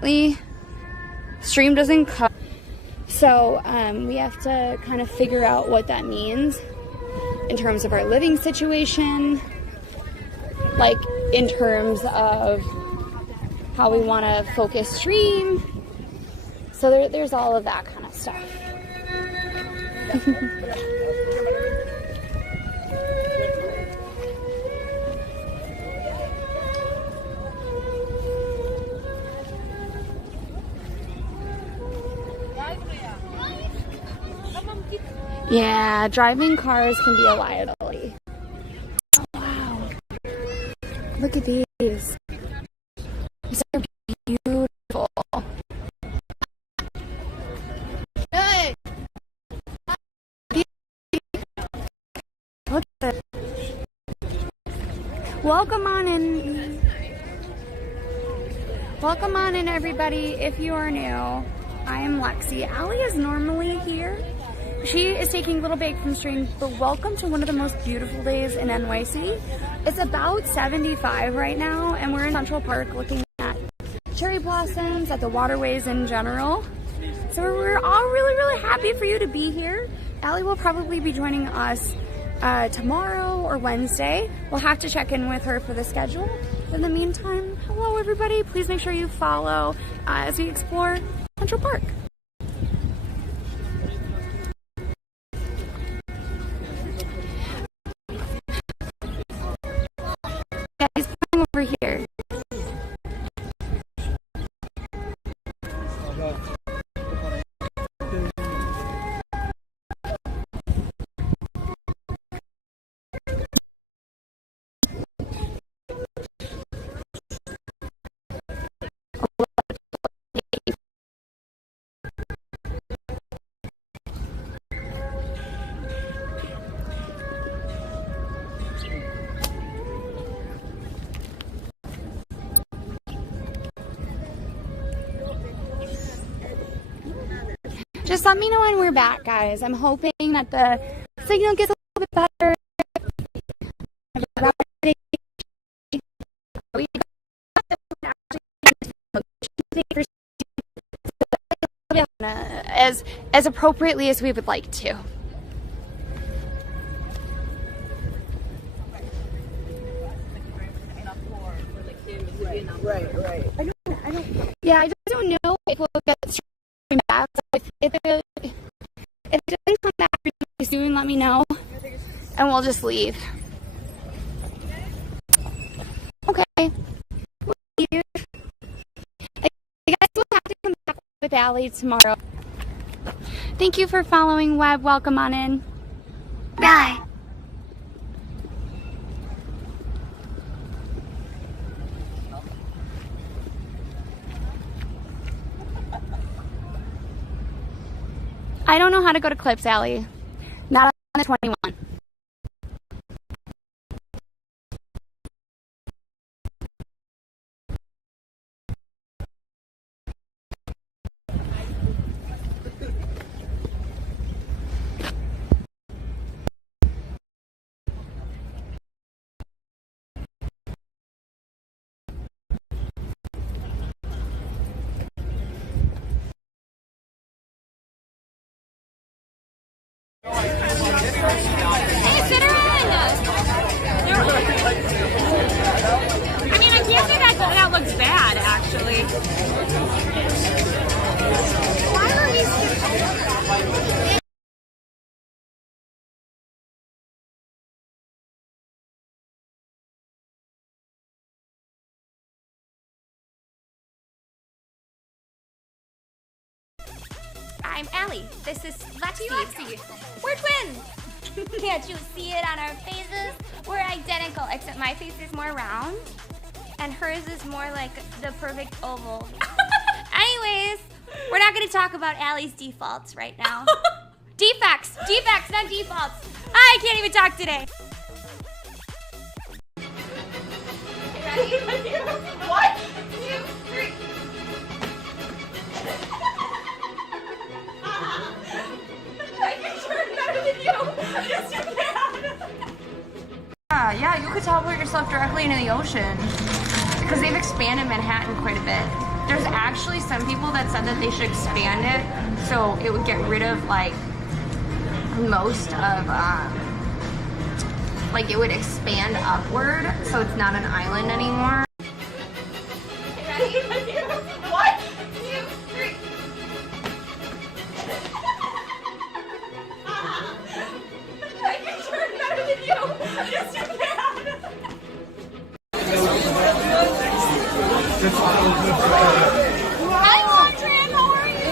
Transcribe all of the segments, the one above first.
unfortunately, stream doesn't cover. So we have to kind of figure out what that means in terms of our living situation, like in terms of how we want to focus stream. So there's all of that kind of stuff. Yeah, driving cars can be a liability. Oh, wow. Look at these. These are beautiful. Hey! Look at it. Welcome on in. Welcome on in, everybody. If you are new, I am Lexi. Allie is normally here. She is taking a little break from stream, but welcome to one of the most beautiful days in NYC. It's about 75 right now, and we're in Central Park looking at cherry blossoms, at the waterways in general. So we're all really, really happy for you to be here. Allie will probably be joining us tomorrow or Wednesday. We'll have to check in with her for the schedule. In the meantime, hello everybody. Please make sure you follow as we explore Central Park. He's playing over here. Just let me know when we're back, guys. I'm hoping that the signal gets a little bit better. As appropriately as we would like to. Right. Yeah, I just don't know if we'll get streamed back. So if it doesn't come back really soon, let me know, and we'll just leave. Okay. We'll leave. I guess we'll have to come back with Allie tomorrow. Thank you for following, Web. Welcome on in. Bye. I don't know how to go to clips, Allie. Not on the 21. Hey, sit around. I mean, I can't say that looks bad, actually. Why are we... I'm Allie. This is Lexi. We're twins. Can't you see it on our faces? We're identical, except my face is more round, and hers is more like the perfect oval. Anyways, we're not going to talk about Allie's defaults right now. Defects, not defaults. I can't even talk today. Ready? 1, 2, 3. I can turn better than you. Yes, you can. Yeah, you could teleport yourself directly into the ocean because they've expanded Manhattan quite a bit. There's actually some people that said that they should expand it so it would get rid of like most of like it would expand upward so it's not an island anymore. One, two, three. I can turn better than you. Yes, you can. Hi, Mondrian. How are you?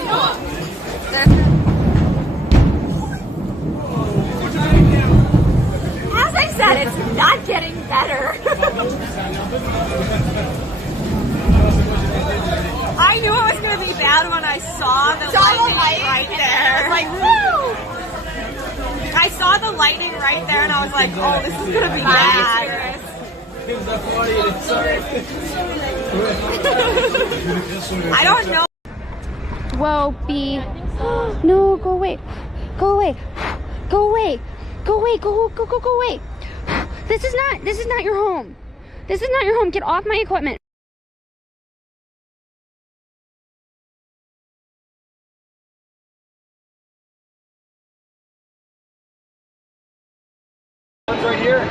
As I said, it's not getting better. I knew it was going to be bad when I saw the lightning right there. I was like, woo! I saw the lightning right there and I was like, oh, this is going to be bad. I don't know. Whoa, B. No, go away. Go away. Go away. Go away. Go away. This is not your home. This is not your home. Get off my equipment. Right here. Do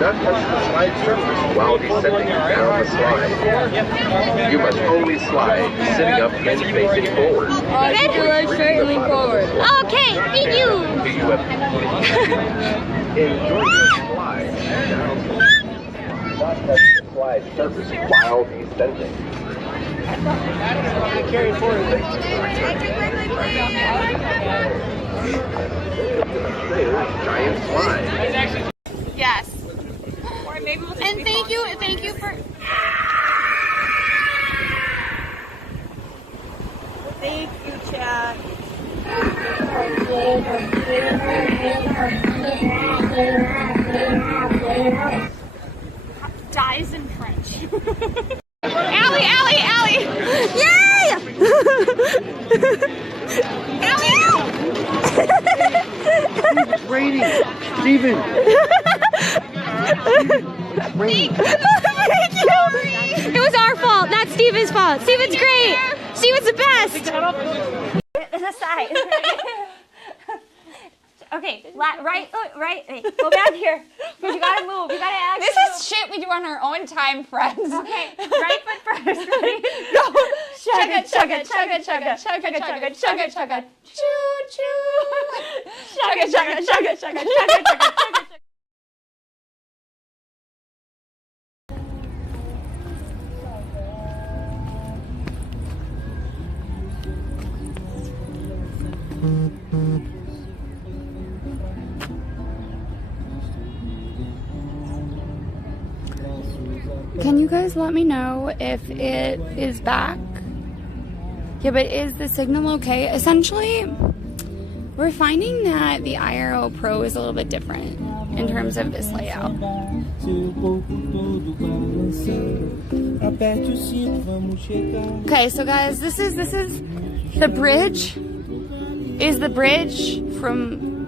not touch the slide surface while descending down the slide. You must only slide sitting up and facing forward. Good. Straight and lean forward. Okay, thank you. Enjoy your slide. Do not touch the slide surface while descending. Carry it forward. Giant slide. Yes. Or maybe we'll And thank you for. Thank you, Chad. Dies in French. Allie! Yay! Allie! It's raining. Steven. Thank you. It was our fault, not Steven's fault. Steven's great. Steven's the best. The side. Okay, right. Hey, go back here. You gotta move. You gotta act. This is shit we do on our own time, friends. Okay, right foot first. Ready? Go. Chugga, chugga, chugga, chugga, chugga, chugga, chugga, chugga, choo, choo. Chugga, chugga, chugga, chugga, chugga, chugga, chugga. Can you guys let me know if it is back? Yeah, but is the signal okay? Essentially, we're finding that the IRO Pro is a little bit different in terms of this layout. Okay, so guys, this is the bridge. Is the bridge from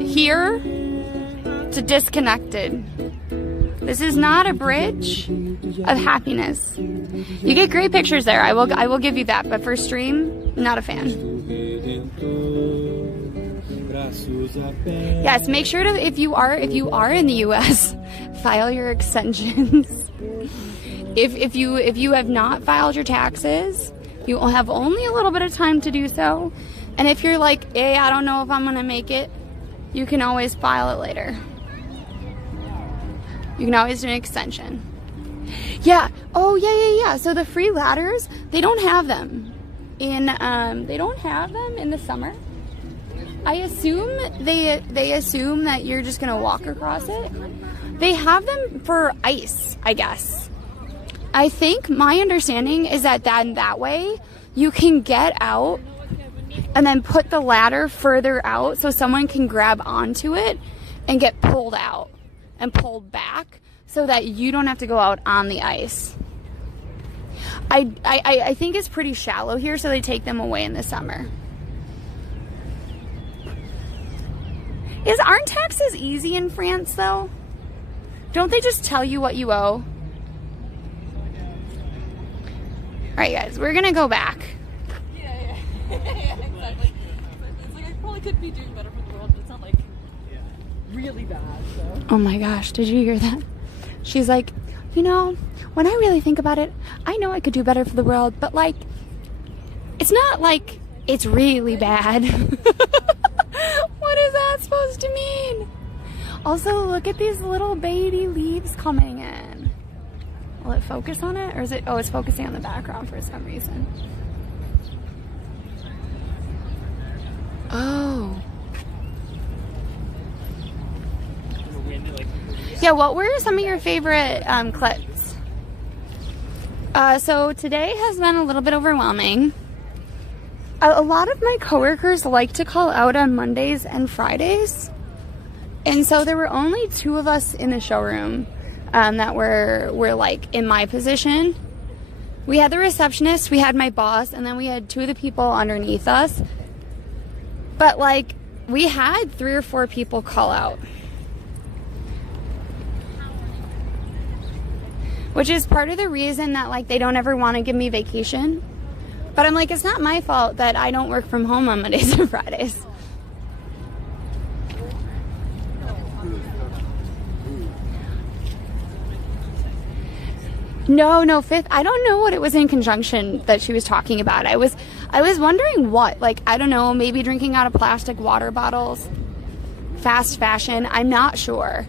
here to disconnected. This is not a bridge of happiness. You get great pictures there. I will give you that. But for stream, not a fan. Yes, make sure to if you are in the U.S., file your extensions. If you have not filed your taxes, you will have only a little bit of time to do so. And if you're like, hey, I don't know if I'm gonna make it, you can always file it later. You can always do an extension. Yeah. Oh, yeah. So the free ladders, they don't have them in the summer. I assume they assume that you're just gonna walk across it. They have them for ice, I guess. I think my understanding is that way you can get out and then put the ladder further out so someone can grab onto it and get pulled out and pulled back so that you don't have to go out on the ice. I think it's pretty shallow here, so they take them away in the summer. Aren't taxes easy in France though? Don't they just tell you what you owe? Alright guys, we're gonna go back. Yeah, exactly. It's like I probably could be doing better for the world, but it's not like really bad, so. Oh my gosh, did you hear that? She's like, you know, when I really think about it, I know I could do better for the world, but like, it's not like it's really bad. What is that supposed to mean? Also, look at these little baby leaves coming in. Will it focus on it? Or is it, oh, it's focusing on the background for some reason. Oh. Yeah, what were some of your favorite clips? So today has been a little bit overwhelming. A lot of my coworkers like to call out on Mondays and Fridays. And so there were only 2 of us in the showroom that were like in my position. We had the receptionist, we had my boss, and then we had 2 of the people underneath us. But like, we had 3 or 4 people call out. Which is part of the reason that like they don't ever want to give me vacation. But I'm like, it's not my fault that I don't work from home on Mondays and Fridays. No, 5th. I don't know what it was in conjunction that she was talking about. I was wondering what. Like, I don't know, maybe drinking out of plastic water bottles. Fast fashion. I'm not sure.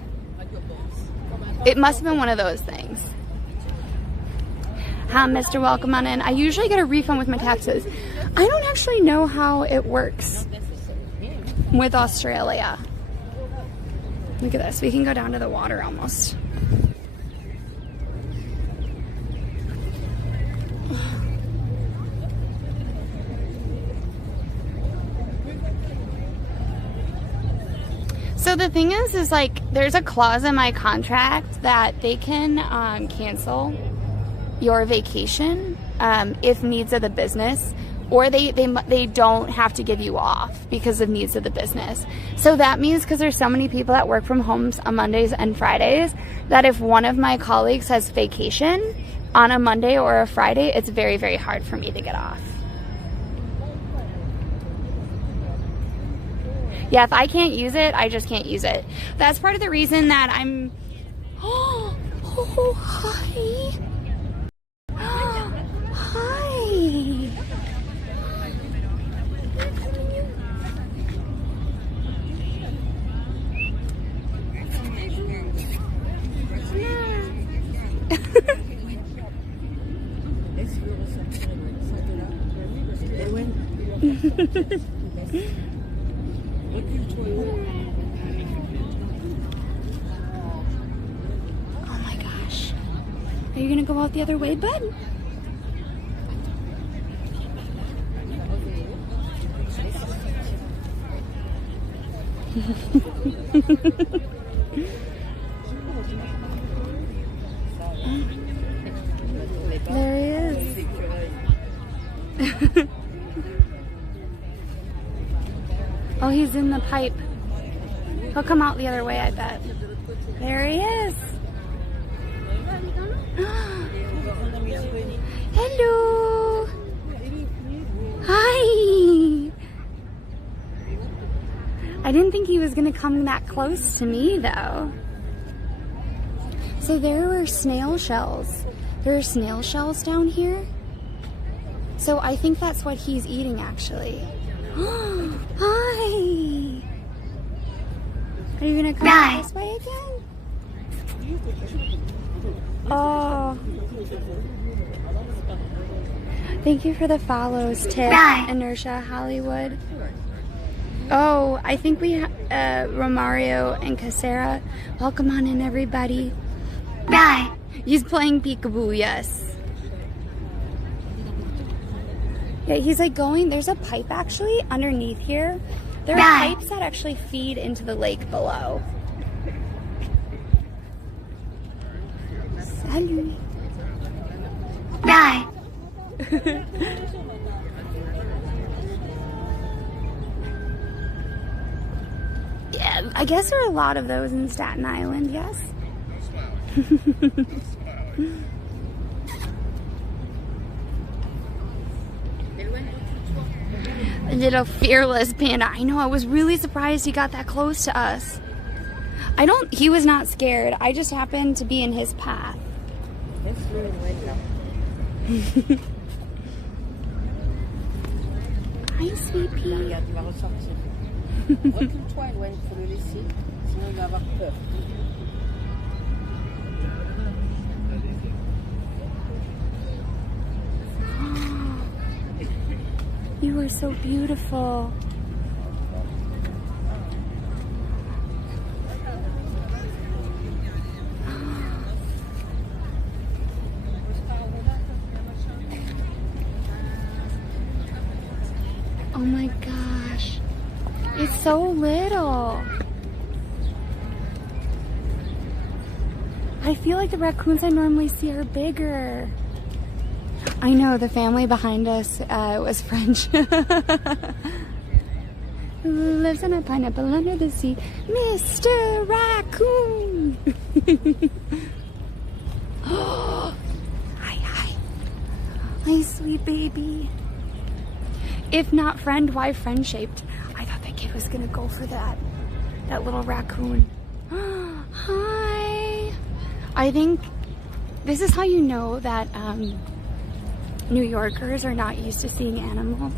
It must have been one of those things. Hi, Mr. Welcome on in. I usually get a refund with my taxes. I don't actually know how it works with Australia. Look at this. We can go down to the water almost. So the thing is like, there's a clause in my contract that they can cancel your vacation if needs of the business, or they don't have to give you off because of needs of the business. So that means, because there's so many people that work from home on Mondays and Fridays, that if one of my colleagues has vacation on a Monday or a Friday, it's very, very hard for me to get off. Yeah, if I can't use it, I just can't use it. That's part of the reason that I'm... Oh, hi. Hi. Oh my gosh. Are you gonna go out the other way, bud? There he is. Oh, he's in the pipe. He'll come out the other way, I bet. There he is. Hello. Hi. I didn't think he was gonna come that close to me though. So there were snail shells. There are snail shells down here. So I think that's what he's eating actually. Hi. Are you gonna come this way again? Oh. Thank you for the follows, Tiff, Inertia, Hollywood. Oh, I think we have Romario and Casera. Welcome on in, everybody. He's playing peekaboo, yes. Yeah, he's like going, there's a pipe actually underneath here. There are pipes that actually feed into the lake below. Salut. Yeah, I guess there are a lot of those in Staten Island, yes. A little fearless panda. I know, I was really surprised he got that close to us. He was not scared. I just happened to be in his path. Hi, sweet pea. You are so beautiful. Oh my gosh. It's so little. I feel like the raccoons I normally see are bigger. I know, the family behind us was French. Who lives in a pineapple under the sea? Mr. Raccoon! Hi, hi. Hi, sweet baby. If not friend, why friend-shaped? I thought that kid was gonna go for that little raccoon. Hi. I think this is how you know that New Yorkers are not used to seeing animals.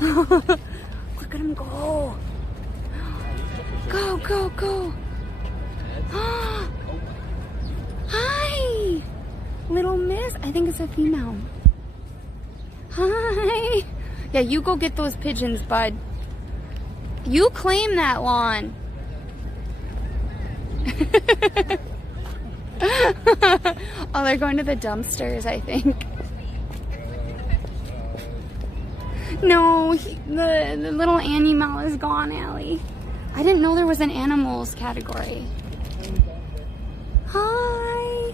Look at him go. Go, go, go. Hi. Little miss. I think it's a female. Hi. Yeah, you go get those pigeons, bud. You claim that lawn. Oh, they're going to the dumpsters, I think. No, the little animal is gone, Allie. I didn't know there was an animals category. Hi.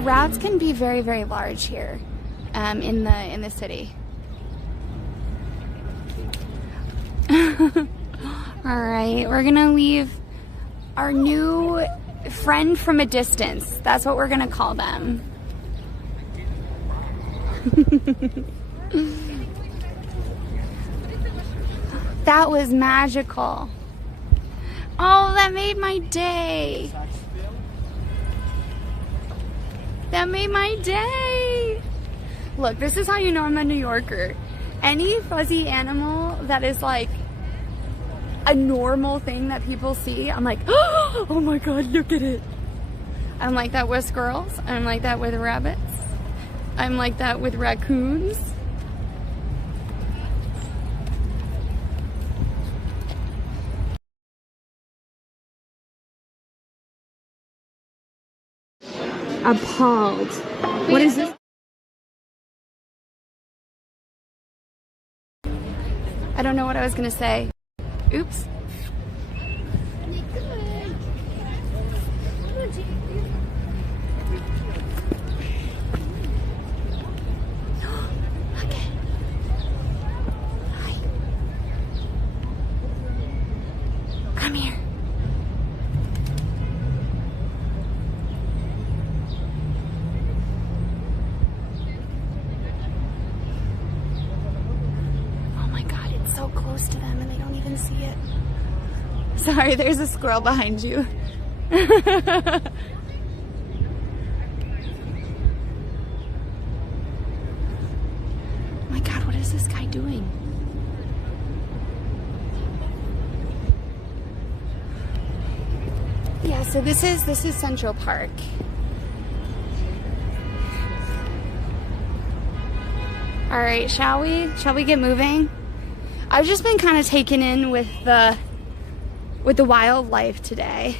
Rats can be very, very large here in the city. All right, we're gonna leave our new friend from a distance. That's what we're gonna call them. That was magical. Oh, that made my day. That made my day. Look, this is how you know I'm a New Yorker. Any fuzzy animal that is like a normal thing that people see, I'm like, oh my God, look at it. I'm like that with squirrels. I'm like that with rabbits. I'm like that with raccoons. Appalled. What is this? I don't know what I was gonna say. Oops. Okay. Hi. Come here. So close to them and they don't even see it. Sorry, there's a squirrel behind you. My God, what is this guy doing? Yeah, so this is Central Park. All right, shall we get moving? I've just been kind of taken in with the wildlife today.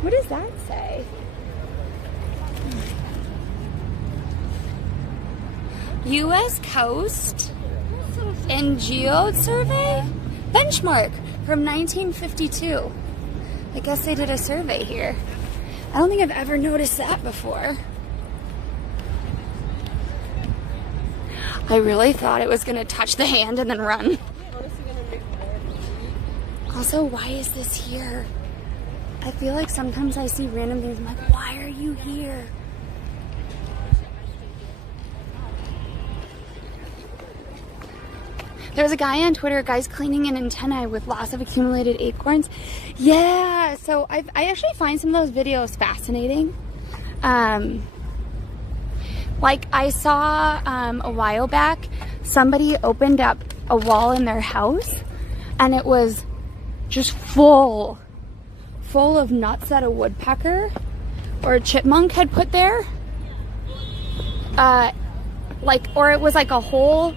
What does that say? U.S. Coast and Geo Survey benchmark from 1952. I guess they did a survey here. I don't think I've ever noticed that before. I really thought it was gonna touch the hand and then run. Also, why is this here? I feel like sometimes I see random things, I'm like, why are you here? There's a guy on Twitter, guy's cleaning an antennae with lots of accumulated acorns. Yeah, so I actually find some of those videos fascinating. Like I saw a while back, somebody opened up a wall in their house and it was just full of nuts that a woodpecker or a chipmunk had put there. Or it was like a whole,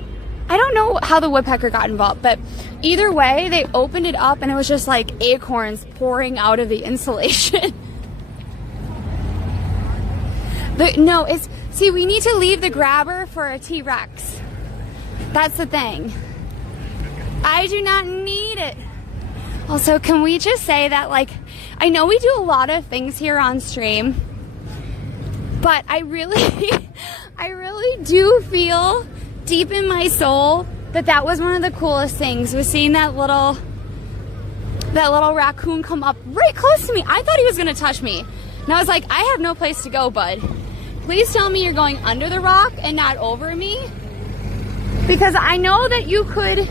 I don't know how the woodpecker got involved, but either way, they opened it up and it was just like acorns pouring out of the insulation. See, we need to leave the grabber for a T-Rex. That's the thing. I do not need it. Also, can we just say that, like, I know we do a lot of things here on stream, but I really do feel deep in my soul that was one of the coolest things, was seeing that little raccoon come up right close to me. I thought he was gonna touch me. And I was like, I have no place to go, bud. Please tell me you're going under the rock and not over me. Because I know that you could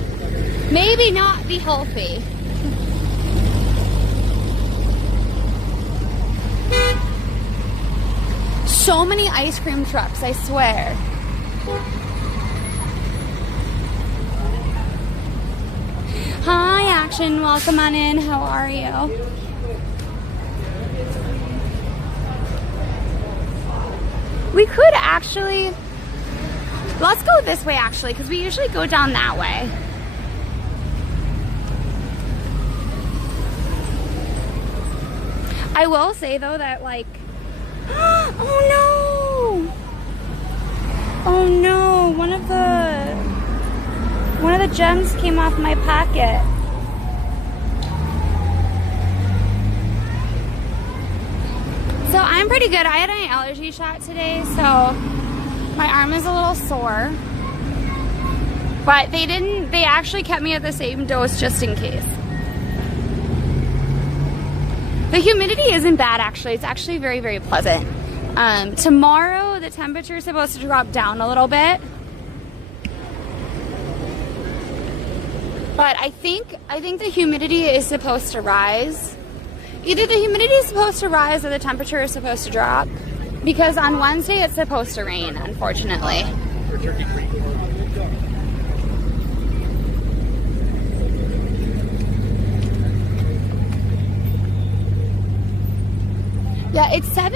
maybe not be healthy. So many ice cream trucks, I swear. Hi, Action. Welcome on in. How are you? We could actually, let's go this way actually, because we usually go down that way. I will say though that like, oh no, one of the gems came off my pocket. So I'm pretty good. I had an allergy shot today, so my arm is a little sore. But they actually kept me at the same dose just in case. The humidity isn't bad actually. It's actually very, very pleasant. Tomorrow the temperature is supposed to drop down a little bit. But I think the humidity is supposed to rise. Either the humidity is supposed to rise or the temperature is supposed to drop. Because on Wednesday it's supposed to rain, unfortunately. Yeah, it says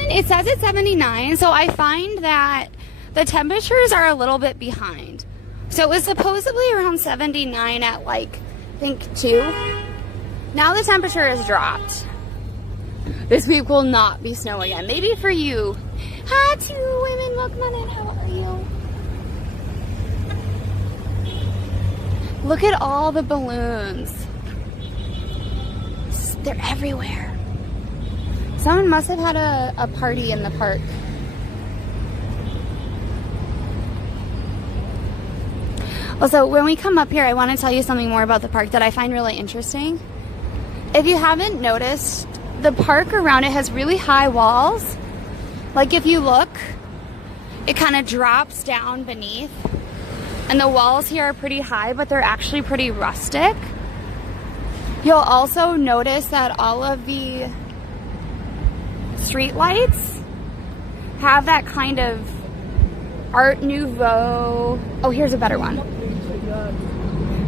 it's 79, so I find that the temperatures are a little bit behind. So it was supposedly around 79 at like, I think 2. Now the temperature has dropped. This week will not be snow again. Maybe for you. Hi, 2 women. Welcome on in. How are you? Look at all the balloons. They're everywhere. Someone must have had a party in the park. Also, when we come up here, I want to tell you something more about the park that I find really interesting. If you haven't noticed, the park around it has really high walls. Like if you look, it kind of drops down beneath. And the walls here are pretty high, but they're actually pretty rustic. You'll also notice that all of the street lights have that kind of Art Nouveau, oh here's a better one,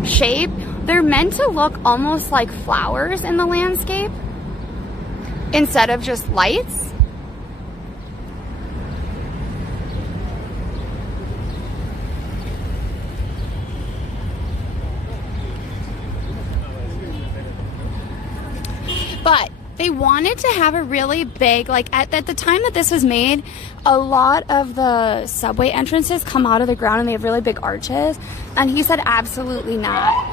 shape. They're meant to look almost like flowers in the landscape instead of just lights. But they wanted to have a really big, like at the time that this was made, a lot of the subway entrances come out of the ground and they have really big arches. And he said absolutely not.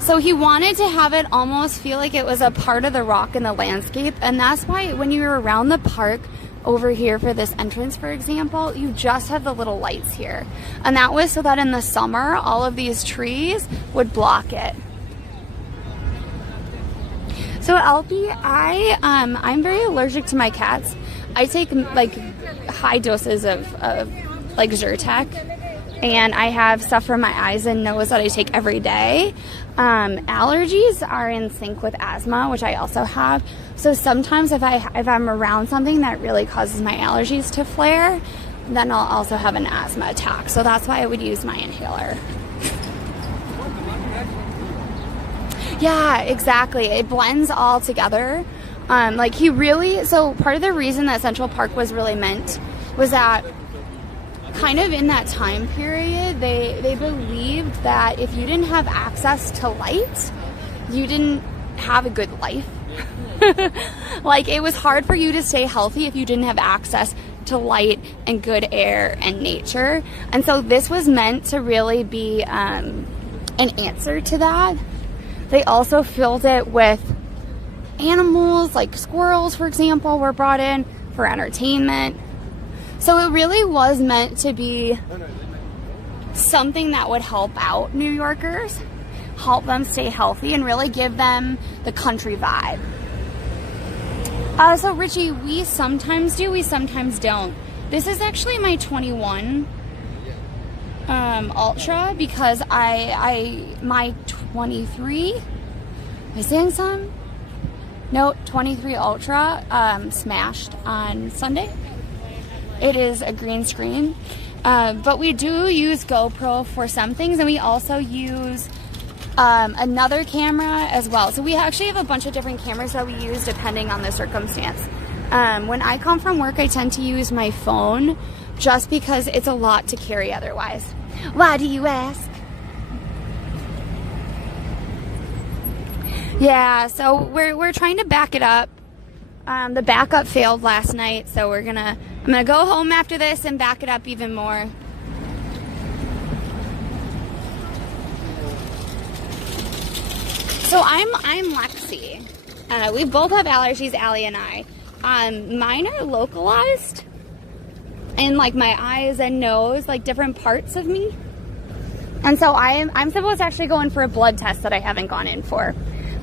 So he wanted to have it almost feel like it was a part of the rock in the landscape, and that's why when you're around the park over here for this entrance, for example, you just have the little lights here. And that was so that in the summer, all of these trees would block it. So Alfie, I'm very allergic to my cats. I take like high doses of like Zyrtec, and I have stuff for my eyes and nose that I take every day. Allergies are in sync with asthma, which I also have. So sometimes if I'm around something that really causes my allergies to flare, then I'll also have an asthma attack. So that's why I would use my inhaler. Yeah, exactly. It blends all together. Like so part of the reason that Central Park was really meant was that kind of in that time period, they believed that if you didn't have access to light, you didn't have a good life. Like, it was hard for you to stay healthy if you didn't have access to light and good air and nature. And so this was meant to really be an answer to that. They also filled it with animals, like squirrels, for example, were brought in for entertainment. So it really was meant to be something that would help out New Yorkers, help them stay healthy, and really give them the country vibe. So Richie, we sometimes do, we sometimes don't. This is actually my 21 Ultra, because my 23, am I saying some? No, 23 Ultra smashed on Sunday. It is a green screen, but we do use GoPro for some things, and we also use another camera as well. So we actually have a bunch of different cameras that we use depending on the circumstance. When I come from work, I tend to use my phone just because it's a lot to carry otherwise. Why do you ask? Yeah, so we're trying to back it up. The backup failed last night, so I'm gonna go home after this and back it up even more. So I'm Lexi. We both have allergies, Allie and I. Mine are localized in like my eyes and nose, like different parts of me. And so I'm supposed to actually go in for a blood test that I haven't gone in for.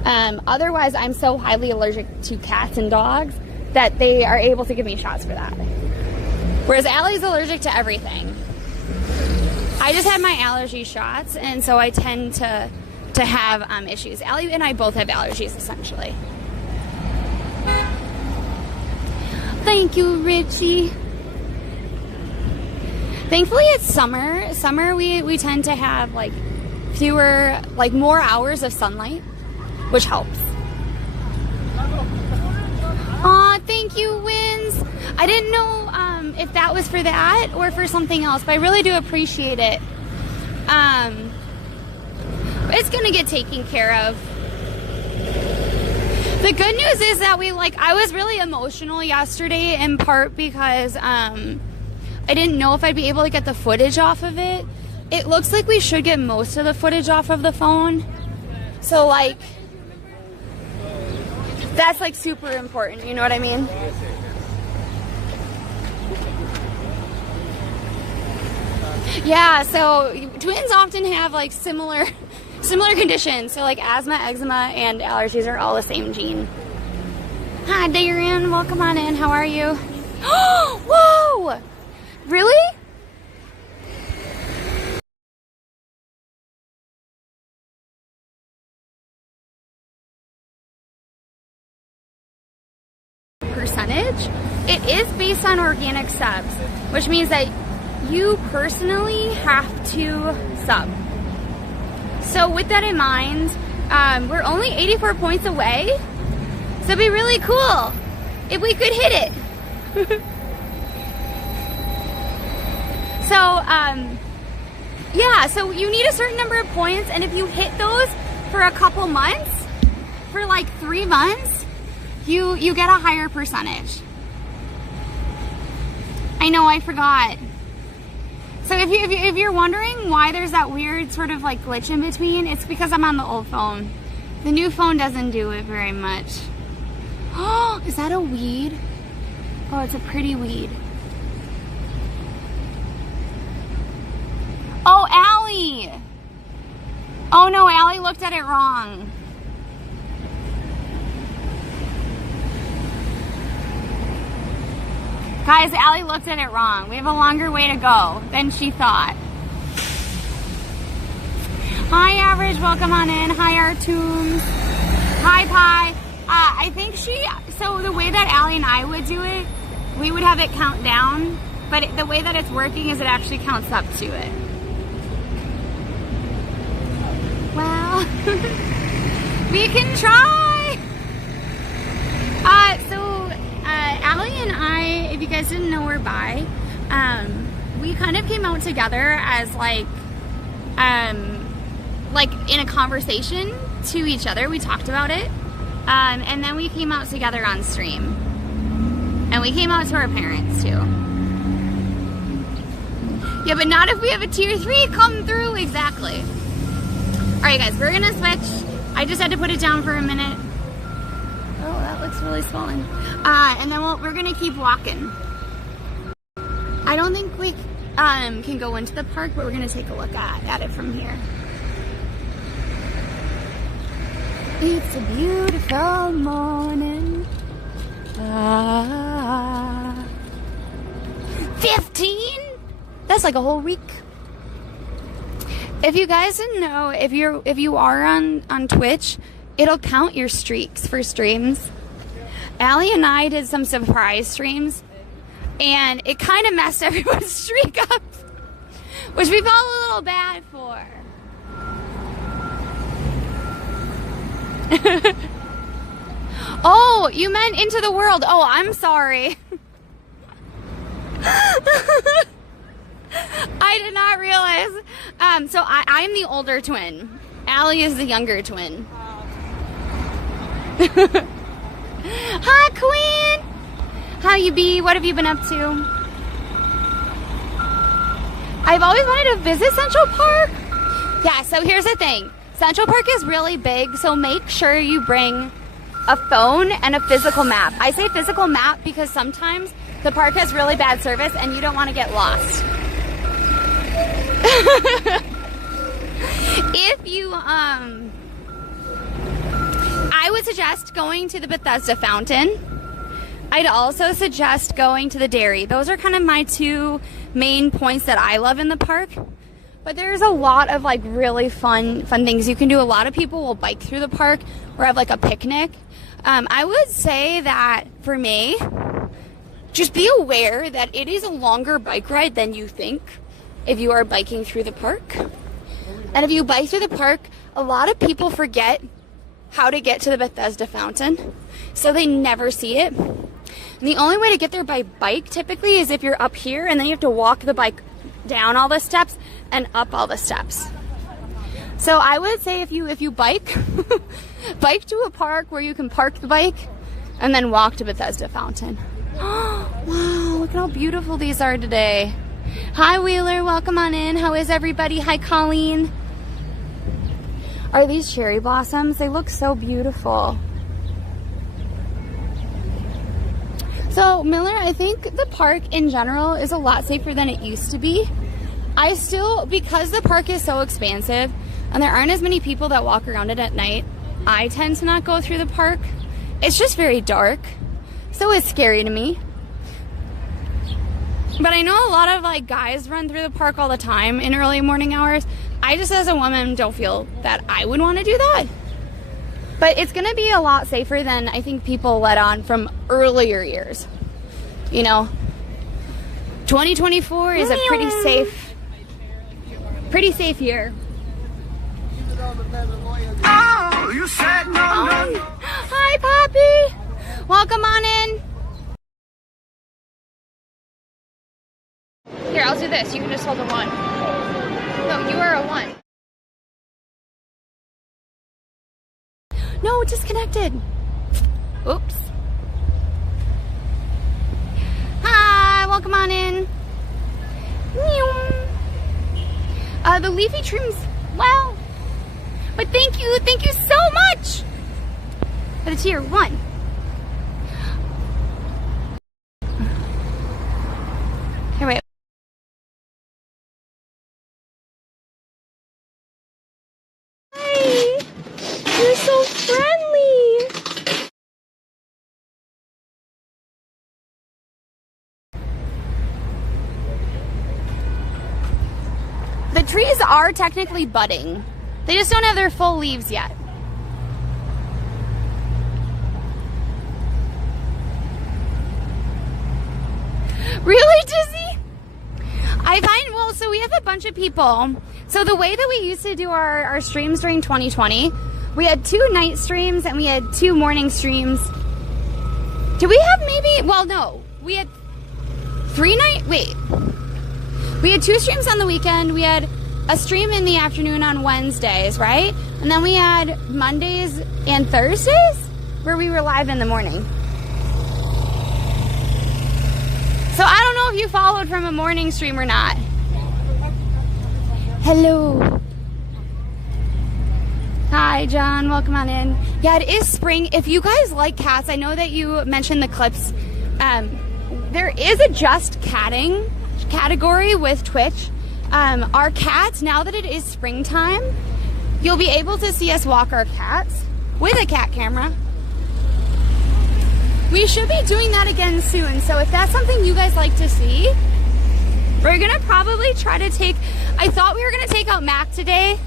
Otherwise, I'm so highly allergic to cats and dogs that they are able to give me shots for that. Whereas Allie's allergic to everything. I just had my allergy shots, and so I tend to have issues. Allie and I both have allergies, essentially. Thank you, Richie. Thankfully, it's summer. Summer, we tend to have like more hours of sunlight, which helps. Aw, thank you, Wins. I didn't know if that was for that or for something else, but I really do appreciate it. It's gonna get taken care of. The good news is that I was really emotional yesterday, in part because I didn't know if I'd be able to get the footage off of it. It looks like we should get most of the footage off of the phone. So that's super important, you know what I mean? Yeah, so twins often have similar conditions. So asthma, eczema, and allergies are all the same gene. Hi, Darren. Welcome on in. How are you? Whoa! Really? Percentage? It is based on organic subs, which means that you personally have to sub. So with that in mind, we're only 84 points away, so it'd be really cool if we could hit it. Yeah, so you need a certain number of points, and if you hit those for a couple months, for 3 months, you get a higher percentage. I know, I forgot. So if you're wondering why there's that weird sort of like glitch in between, it's because I'm on the old phone. The new phone doesn't do it very much. Oh, is that a weed? Oh, it's a pretty weed. Oh, Allie! Oh no, Allie looked at it wrong. Guys, Allie looked at it wrong. We have a longer way to go than she thought. Hi, Average. Welcome on in. Hi, Artoons. Hi, Pie. I think so the way that Allie and I would do it, we would have it count down, but the way that it's working is it actually counts up to it. Well, we can try. Allie and I, if you guys didn't know we're bi, we kind of came out together as like in a conversation to each other. We talked about it, and then we came out together on stream, and we came out to our parents too. Yeah, but not if we have a tier 3 come through. Exactly. All right, guys, we're gonna switch. I just had to put it down for a minute. Oh, that looks really swollen. And then we're gonna keep walking. I don't think we can go into the park, but we're gonna take a look at it from here. It's a beautiful morning. 15? That's like a whole week. If you guys didn't know, if you are on Twitch, it'll count your streaks for streams. Allie and I did some surprise streams, and it kind of messed everyone's streak up, which we felt a little bad for. Oh, you meant into the world. Oh, I'm sorry. I did not realize. So I'm the older twin. Allie is the younger twin. Hi, Queen. How you be? What have you been up to? I've always wanted to visit Central Park. Yeah, so here's the thing. Central Park is really big, so make sure you bring a phone and a physical map. I say physical map because sometimes the park has really bad service and you don't want to get lost. If you, I would suggest going to the Bethesda Fountain. I'd also suggest going to the dairy. Those are kind of my two main points that I love in the park. But there's a lot of like really fun things you can do. A lot of people will bike through the park or have like a picnic. I would say that for me, just be aware that it is a longer bike ride than you think if you are biking through the park. And if you bike through the park, a lot of people forget how to get to the Bethesda Fountain, so they never see it. And the only way to get there by bike typically is if you're up here and then you have to walk the bike down all the steps and up all the steps. So I would say if you bike, bike to a park where you can park the bike and then walk to Bethesda Fountain. Wow, look at how beautiful these are today. Hi Wheeler, welcome on in. How is everybody? Hi Colleen. Are these cherry blossoms? They look so beautiful. So Miller, I think the park in general is a lot safer than it used to be. Because the park is so expansive and there aren't as many people that walk around it at night, I tend to not go through the park. It's just very dark, so it's scary to me. But I know a lot of like guys run through the park all the time in early morning hours. I just as a woman don't feel that I would want to do that. But it's gonna be a lot safer than I think people let on from earlier years. You know, 2024 is a pretty safe year. Oh, you said no. Hi Poppy, welcome on in. Here, I'll do this. You can just hold a 1. No, you are a 1. No, disconnected. Oops. Hi, welcome on in. The leafy trims, wow. But thank you so much for the tier 1. Here, wait. Hi, you're so friendly. The trees are technically budding. They just don't have their full leaves yet. Really, Dizzy? I find, well, so we have a bunch of people. So the way that we used to do our streams during 2020, we had 2 night streams and we had 2 morning streams. Did we have maybe, well, no. We had 3 night, wait. We had 2 streams on the weekend. We had a stream in the afternoon on Wednesdays, right? And then we had Mondays and Thursdays where we were live in the morning. So I don't know if you followed from a morning stream or not. Hello. Hi, John. Welcome on in. Yeah, it is spring. If you guys like cats, I know that you mentioned the clips. There is a just catting category with Twitch. Our cats, now that it is springtime, you'll be able to see us walk our cats with a cat camera. We should be doing that again soon, so if that's something you guys like to see, we're gonna probably try to take, I thought we were gonna take out Mac today,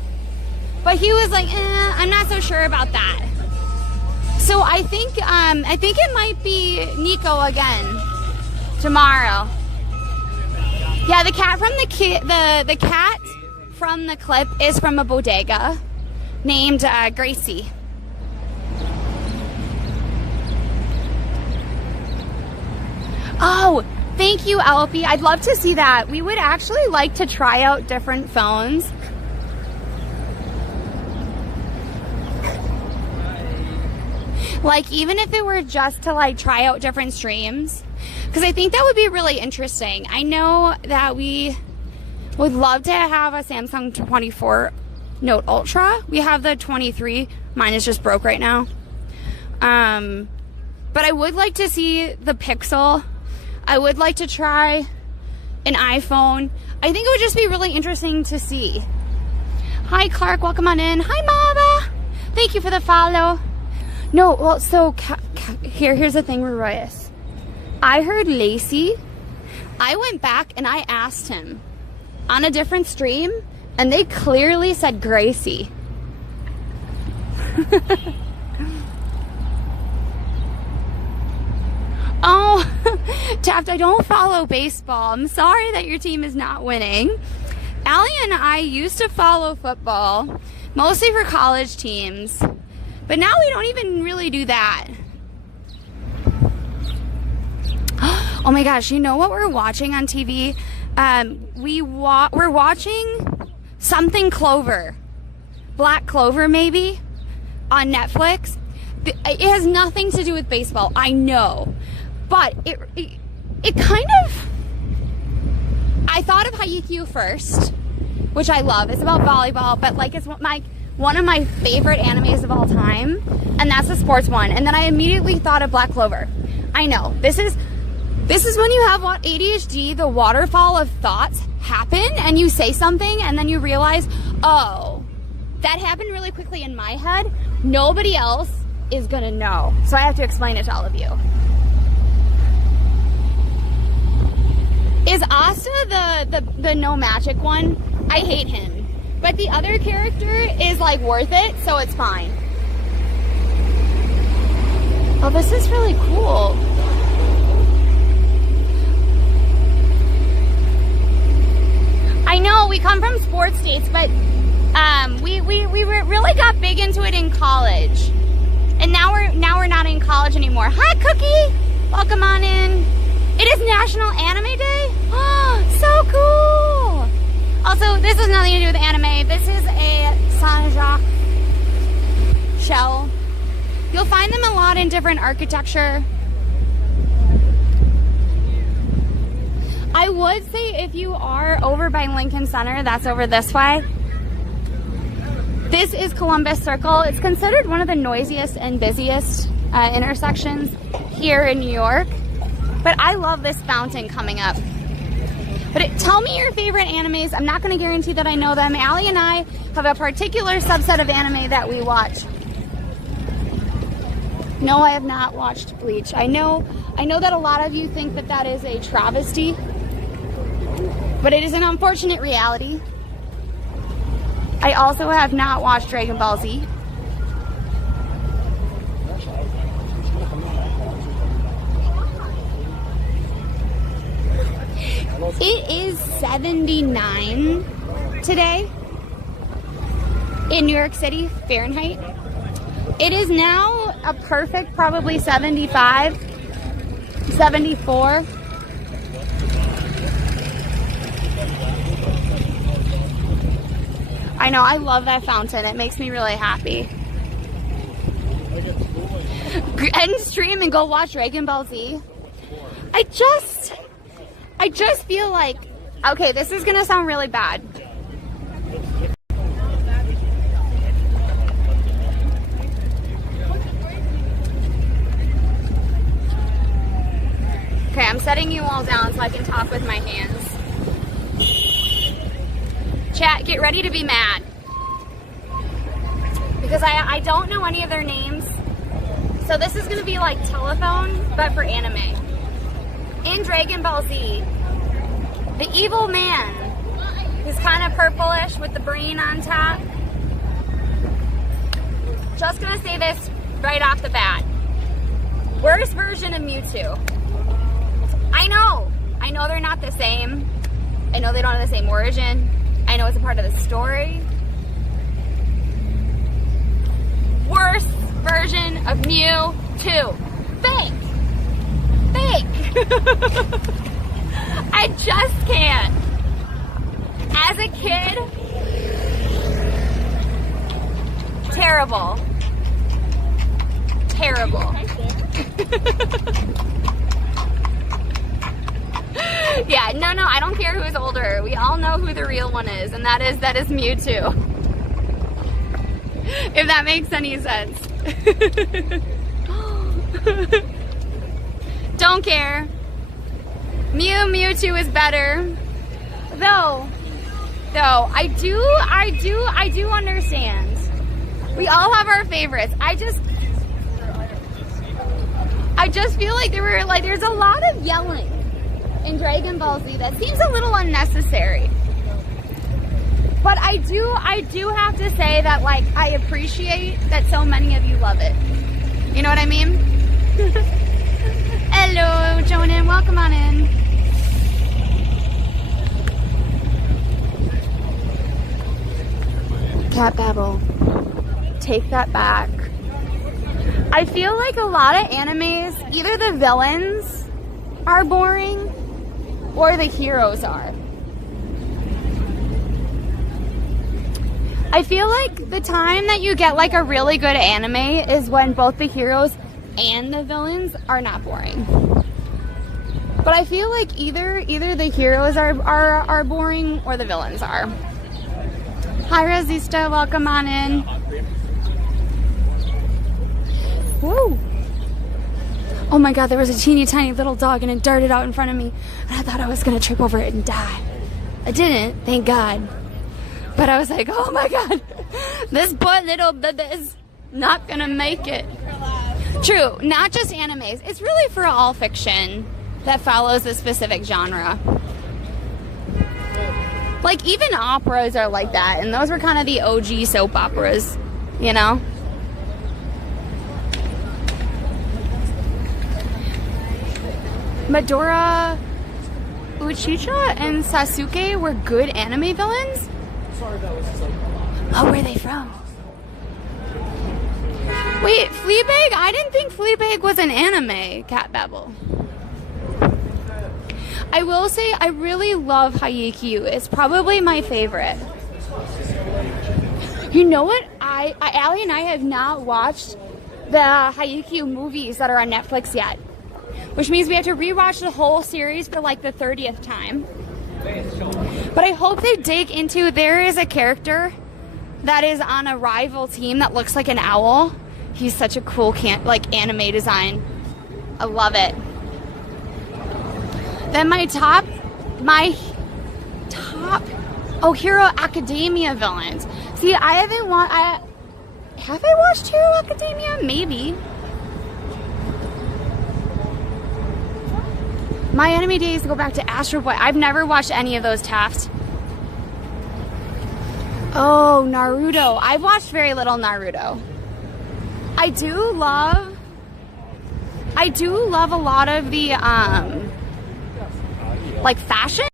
but he was like, I'm not so sure about that. So I think it might be Nico again tomorrow. Yeah, the cat from the cat from the clip is from a bodega named Gracie. Oh, thank you, Alfie. I'd love to see that. We would actually like to try out different phones. Like, even if it were just to like try out different streams. Because I think that would be really interesting. I know that we would love to have a Samsung 24 Note Ultra. We have the 23. Mine is just broke right now. But I would like to see the Pixel. I would like to try an iPhone. I think it would just be really interesting to see. Hi, Clark. Welcome on in. Hi, Mama. Thank you for the follow. No, well, so here's the thing with Royce. I heard Lacey. I went back and I asked him on a different stream, and they clearly said Gracie. Oh, Taft, I don't follow baseball. I'm sorry that your team is not winning. Allie and I used to follow football, mostly for college teams, but now we don't even really do that. Oh my gosh, you know what we're watching on TV? We're watching Something Clover. Black Clover, maybe, on Netflix. It has nothing to do with baseball, I know. But it kind of, I thought of Haikyuu first, which I love. It's about volleyball, but like it's one of my favorite animes of all time, and that's the sports one. And then I immediately thought of Black Clover. I know, this is when you have what, ADHD, the waterfall of thoughts happen, and you say something, and then you realize, oh, that happened really quickly in my head. Nobody else is gonna know, so I have to explain it to all of you. Is Asta the no magic one? I hate him. But the other character is like worth it, so it's fine. Oh, this is really cool. I know we come from sports states, but we really got big into it in college. And now we're not in college anymore. Hi, Cookie! Welcome on in. It is National Anime Day? Oh, so cool! Also, this has nothing to do with anime. This is a Saint-Jacques shell. You'll find them a lot in different architecture. I would say if you are over by Lincoln Center, that's over this way. This is Columbus Circle. It's considered one of the noisiest and busiest intersections here in New York. But I love this fountain coming up. But tell me your favorite animes. I'm not going to guarantee that I know them. Allie and I have a particular subset of anime that we watch. No, I have not watched Bleach. I know that a lot of you think that that is a travesty, but it is an unfortunate reality. I also have not watched Dragon Ball Z. It is 79 today in New York City, Fahrenheit. It is now a perfect probably 75, 74. I know, I love that fountain. It makes me really happy. End stream and go watch Dragon Ball Z. I just feel like, okay, this is gonna sound really bad. Okay, I'm setting you all down so I can talk with my hands. Chat, get ready to be mad. Because I don't know any of their names. So this is gonna be like telephone, but for anime. In Dragon Ball Z, the evil man, who's kind of purplish with the brain on top. Just gonna say this right off the bat. Worst version of Mewtwo. I know they're not the same. I know they don't have the same origin. I know it's a part of the story. Worst version of Mewtwo. Fake. I just can't. As a kid, terrible. Yeah, no, I don't care who's older. We all know who the real one is, and that is Mewtwo. If that makes any sense. Don't care. Mewtwo is better. Though, I do understand. We all have our favorites. I just feel like there's a lot of yelling in Dragon Ball Z that seems a little unnecessary. But I do have to say that, like, I appreciate that so many of you love it. You know what I mean? Hello, Jonan, welcome on in. Cat Babble, take that back. I feel like a lot of animes, either the villains are boring or the heroes are. I feel like the time that you get like a really good anime is when both the heroes and the villains are not boring. But I feel like either the heroes are boring or the villains are. Hi Resista, welcome on in. Woo! Oh my god, there was a teeny tiny little dog and it darted out in front of me. And I thought I was gonna trip over it and die. I didn't, thank God. But I was like, oh my god, this poor little baby is not gonna make it. True, not just animes. It's really for all fiction that follows a specific genre. Like, even operas are like that, and those were kind of the OG soap operas, you know? Midoriya, Uchiha, and Sasuke were good anime villains? Oh, where are they from? Wait, Fleabag? I didn't think Fleabag was an anime, Cat Babble. I will say I really love Haikyuu. It's probably my favorite. You know what? Allie and I have not watched the Haikyuu movies that are on Netflix yet. which means we have to rewatch the whole series for like the 30th time. But I hope they dig into, there is a character that is on a rival team that looks like an owl. He's such a cool anime design. I love it. Then my top Hero Academia villains. See, I haven't have I watched Hero Academia? Maybe. My anime days go back to Astro Boy. I've never watched any of those, Taft. Oh, Naruto. I've watched very little Naruto. I do love a lot of the like fashion.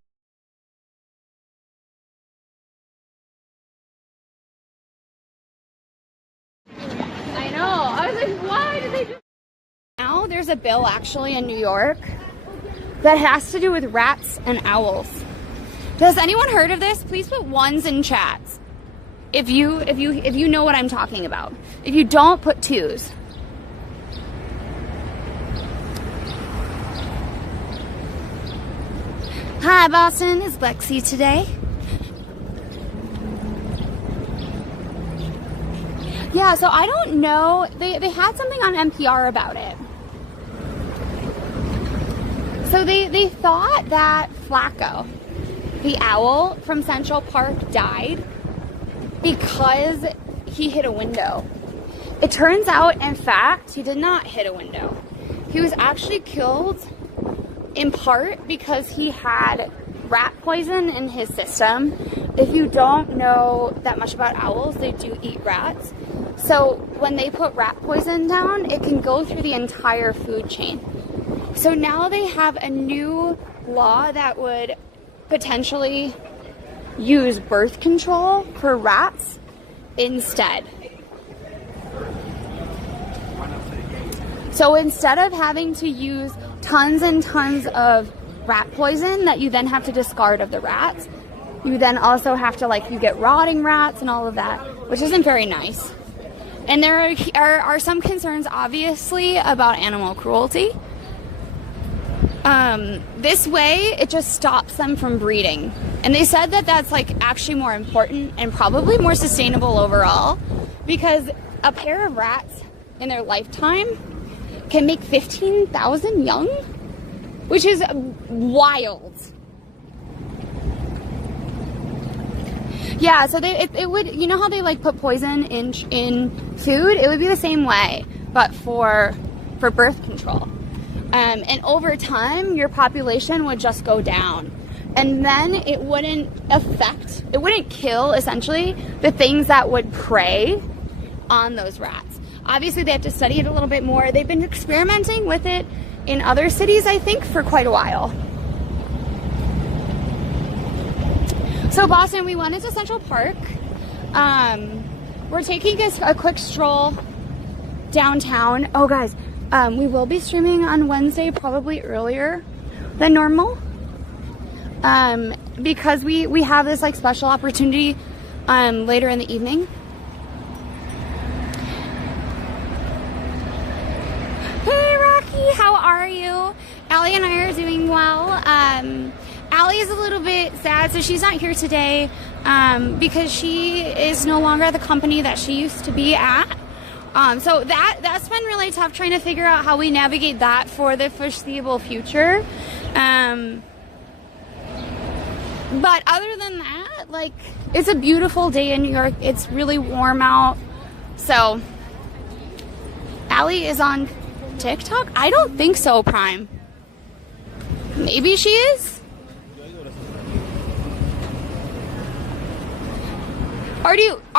I know. I was like, why did they do? Now there's a bill actually in New York that has to do with rats and owls. Has anyone heard of this? Please put ones in chats if you know what I'm talking about. If you don't, put twos. Hi Boston, it's Lexi today. Yeah, so I don't know. They had something on NPR about it. So they thought that Flacco, the owl from Central Park, died because he hit a window. It turns out, in fact, he did not hit a window. He was actually killed in part because he had rat poison in his system. If you don't know that much about owls, they do eat rats. So when they put rat poison down, it can go through the entire food chain. So now they have a new law that would potentially use birth control for rats instead. So instead of having to use tons and tons of rat poison that you then have to discard of the rats, you then also have to, you get rotting rats and all of that, which isn't very nice. And there are some concerns, obviously, about animal cruelty. This way, it just stops them from breeding. And they said that that's actually more important and probably more sustainable overall, because a pair of rats in their lifetime can make 15,000 young, which is wild. Yeah, so it would, you know how they put poison in food? It would be the same way, but for birth control. And over time, your population would just go down. And then it wouldn't kill, essentially, the things that would prey on those rats. Obviously, they have to study it a little bit more. They've been experimenting with it in other cities, I think, for quite a while. So Boston, we went into Central Park. We're taking a quick stroll downtown. Oh, guys, we will be streaming on Wednesday, probably earlier than normal, because we have this special opportunity later in the evening. Hey Rocky, how are you? Allie and I are doing well. Allie is a little bit sad, so she's not here today because she is no longer at the company that she used to be at. So that's been really tough, trying to figure out how we navigate that for the foreseeable future. But other than that, it's a beautiful day in New York. It's really warm out. So Allie is on TikTok? I don't think so, Prime. Maybe she is? Are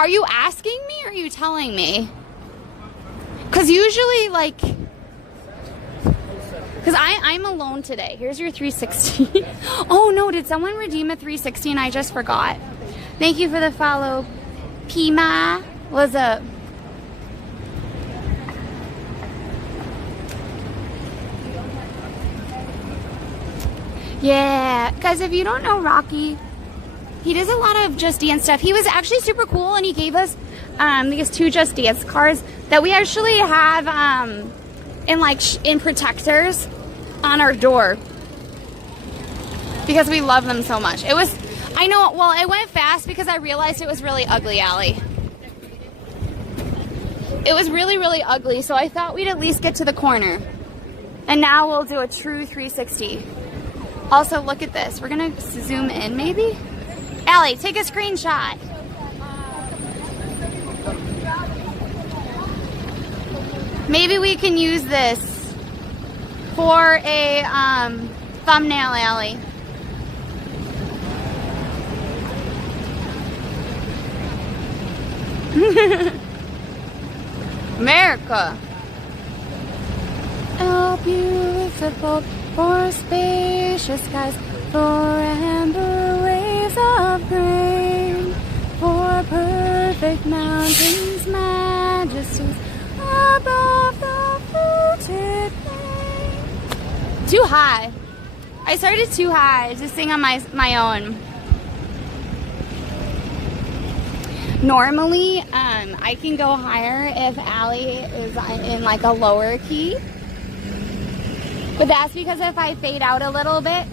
you asking me or are you telling me? Because usually, because I'm alone today. Here's your 360. Oh no, did someone redeem a 360 and I just forgot? Thank you for the follow. Pima, what's up? Yeah, because if you don't know Rocky, he does a lot of Just Dance stuff. He was actually super cool, and he gave us these 2 Just Dance cards that we actually have in protectors. on our door because we love them so much. It was, I know, well, it went fast because I realized it was really ugly, Allie. It was really, really ugly, so I thought we'd at least get to the corner. And now we'll do a true 360. Also, look at this. We're gonna zoom in, maybe? Allie, take a screenshot. Maybe we can use this for a thumbnail, Allie. America. Oh, beautiful, for spacious skies, for amber waves of grain, for perfect mountains, majesties above the fruited plain. Too high. I started too high to sing on my own. Normally, I can go higher if Allie is in like a lower key. But that's because if I fade out a little bit,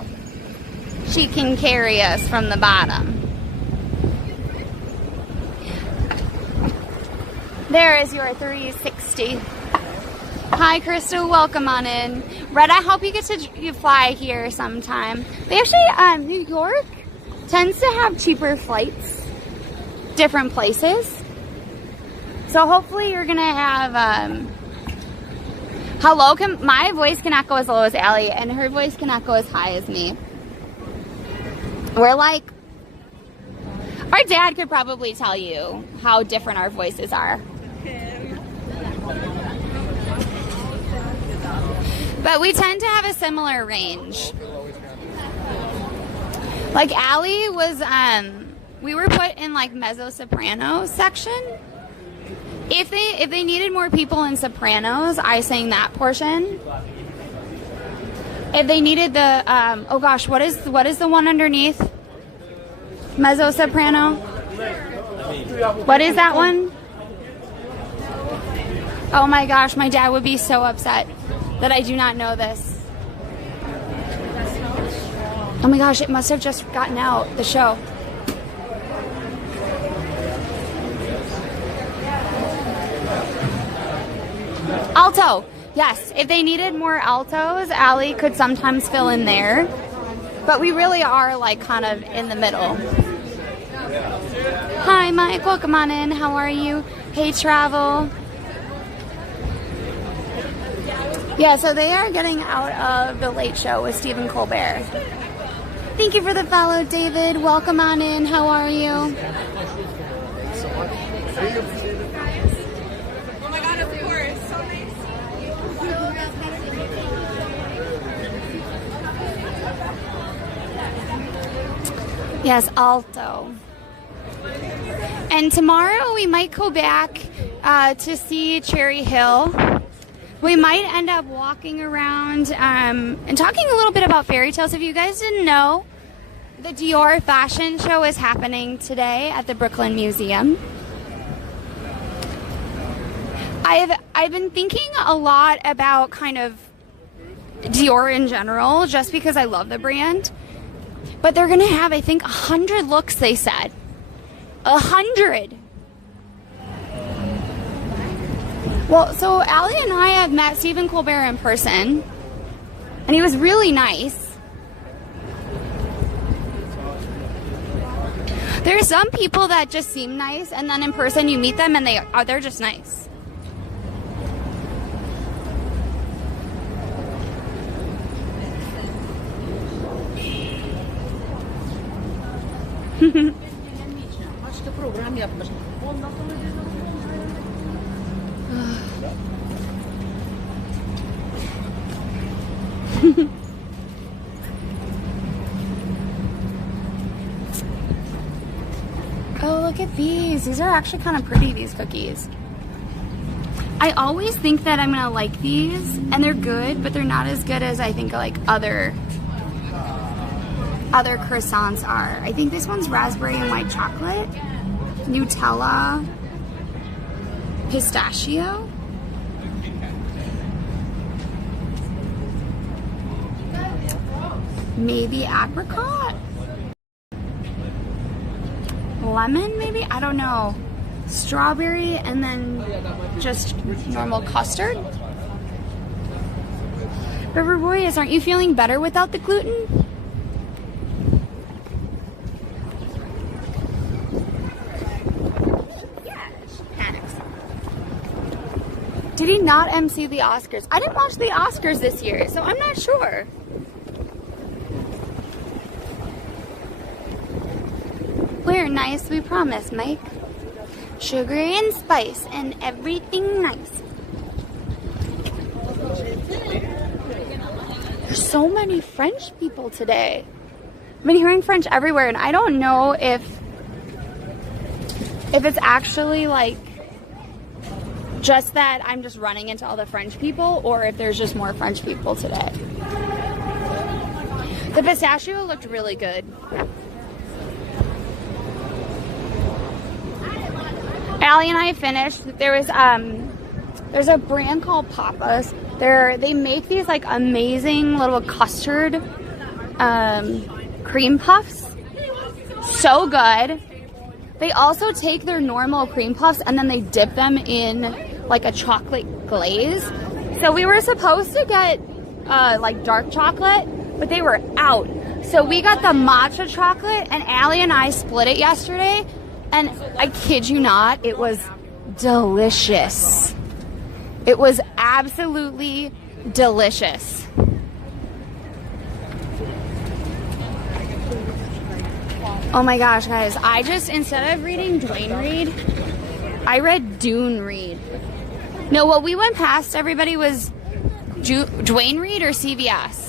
she can carry us from the bottom. There is your 360. Hi, Crystal. Welcome on in. Red, I hope you get to fly here sometime. They actually, New York tends to have cheaper flights, different places. So hopefully you're gonna have, how low can, my voice cannot go as low as Allie, and her voice cannot go as high as me. We're like, our dad could probably tell you how different our voices are. But we tend to have a similar range. Like Allie was, we were put in like mezzo-soprano section. If they needed more people in sopranos, I sang that portion. If they needed the, oh gosh, what is the one underneath? Mezzo-soprano? What is that one? Oh my gosh, my dad would be so upset that I do not know this. Oh my gosh, it must have just gotten out, the show. Alto, yes. If they needed more altos, Allie could sometimes fill in there. But we really are like kind of in the middle. Hi, Mike. Welcome on in. How are you? Hey, Travel. Yeah, so they are getting out of The Late Show with Stephen Colbert. Thank you for the follow, David. Welcome on in. How are you? Oh my god, of course. So nice. Yes, alto. And tomorrow we might go back to see Cherry Hill. We might end up walking around and talking a little bit about fairy tales. If you guys didn't know, the Dior fashion show is happening today at the Brooklyn Museum. I've been thinking a lot about kind of Dior in general, just because I love the brand. But they're gonna have, I think, 100 looks, they said. 100! Well, so Allie and I have met Stephen Colbert in person, and he was really nice. There are some people that just seem nice, and then in person you meet them and they're just nice. Oh, look at these. These are actually kind of pretty, these cookies. I always think that I'm gonna like these, and they're good, but they're not as good as I think like other croissants are. I think this one's raspberry and white chocolate, Nutella, pistachio. Maybe apricot? Lemon, maybe? I don't know. Strawberry and then just normal custard? River Boreas, aren't you feeling better without the gluten? Did he not MC the Oscars? I didn't watch the Oscars this year, so I'm not sure. We're nice, we promise, Mike. Sugary and spice and everything nice. There's so many French people today. I've been hearing French everywhere, and I don't know if it's actually like just that I'm just running into all the French people, or if there's just more French people today. The pistachio looked really good. Allie and I finished. There's a brand called Papa's. They make these like amazing little custard cream puffs. So good. They also take their normal cream puffs and then they dip them in like a chocolate glaze. So we were supposed to get like dark chocolate, but they were out. So we got the matcha chocolate, and Allie and I split it yesterday, and I kid you not, it was delicious. It was absolutely delicious. Oh my gosh, guys, I just, instead of reading Dwayne Reed, I read Dune Reed. No, what we went past, everybody, was Dwayne Reed or CVS.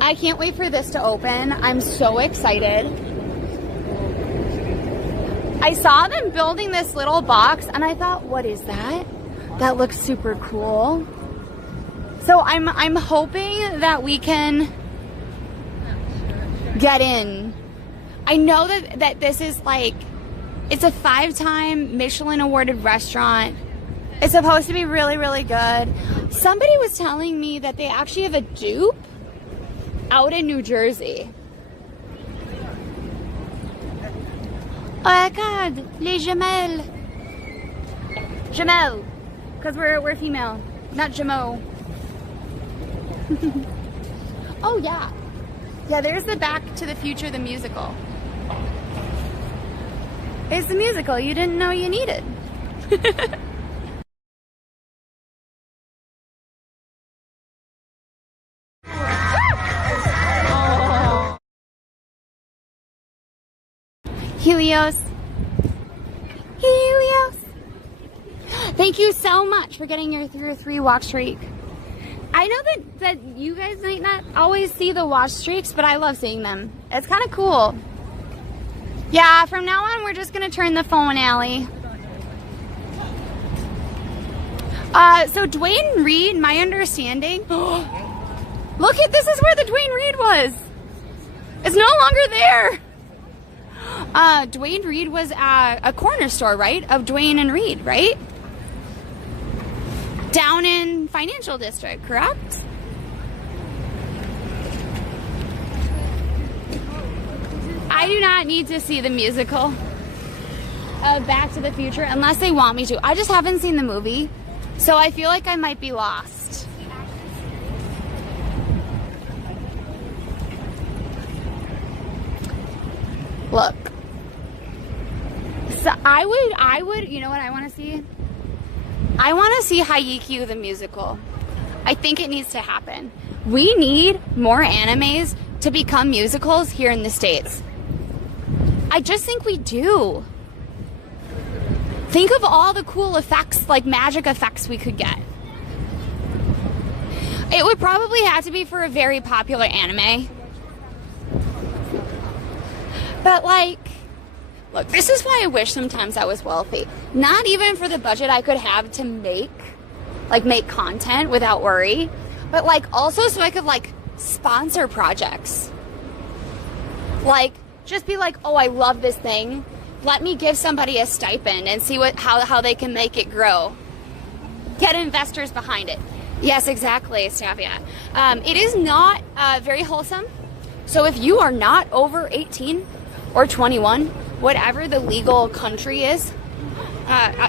I can't wait for this to open. I'm so excited. I saw them building this little box and I thought, what is that? That looks super cool. So I'm hoping that we can get in. I know that this is like, it's a 5-time Michelin awarded restaurant. It's supposed to be really, really good. Somebody was telling me that they actually have a dupe out in New Jersey. Oh my God, les jumelles. Jumelles, because we're female, not Jamo. Oh yeah. Yeah, there's the Back to the Future, the musical. It's the musical you didn't know you needed. Helios. Helios. Thank you so much for getting your 3-walk streak. I know that you guys might not always see the watch streaks, but I love seeing them. It's kind of cool. Yeah, from now on, we're just going to turn the phone, Allie. So Dwayne Reed, my understanding... Look at, this is where the Dwayne Reed was. It's no longer there. Dwayne Reed was a corner store, right? Of Dwayne and Reed, right? Down in Financial District, correct? I do not need to see the musical of Back to the Future unless they want me to. I just haven't seen the movie, so I feel like I might be lost. Look. So I would, you know what I want to see? I want to see Haikyuu the musical. I think it needs to happen. We need more animes to become musicals here in the States. I just think we do. Think of all the cool effects, like magic effects we could get. It would probably have to be for a very popular anime. But like, look, this is why I wish sometimes I was wealthy. Not even for the budget I could have to make content without worry, but like also so I could like sponsor projects. Like, just be like, oh, I love this thing. let me give somebody a stipend and see how they can make it grow. Get investors behind it. Yes, exactly, Stavia. It is not very wholesome. So if you are not over 18 or 21, whatever the legal country is,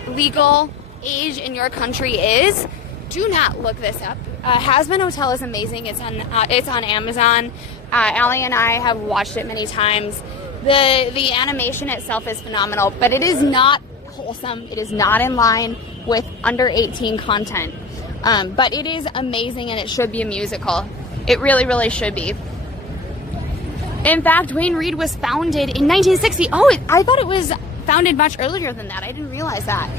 legal age in your country is, do not look this up. Has-Been Hotel is amazing. It's on Amazon. Allie and I have watched it many times. The animation itself is phenomenal, but it is not wholesome. It is not in line with under 18 content. But it is amazing, and it should be a musical. It really, really should be. In fact, Wayne Reed was founded in 1960. Oh, I thought it was founded much earlier than that. I didn't realize that.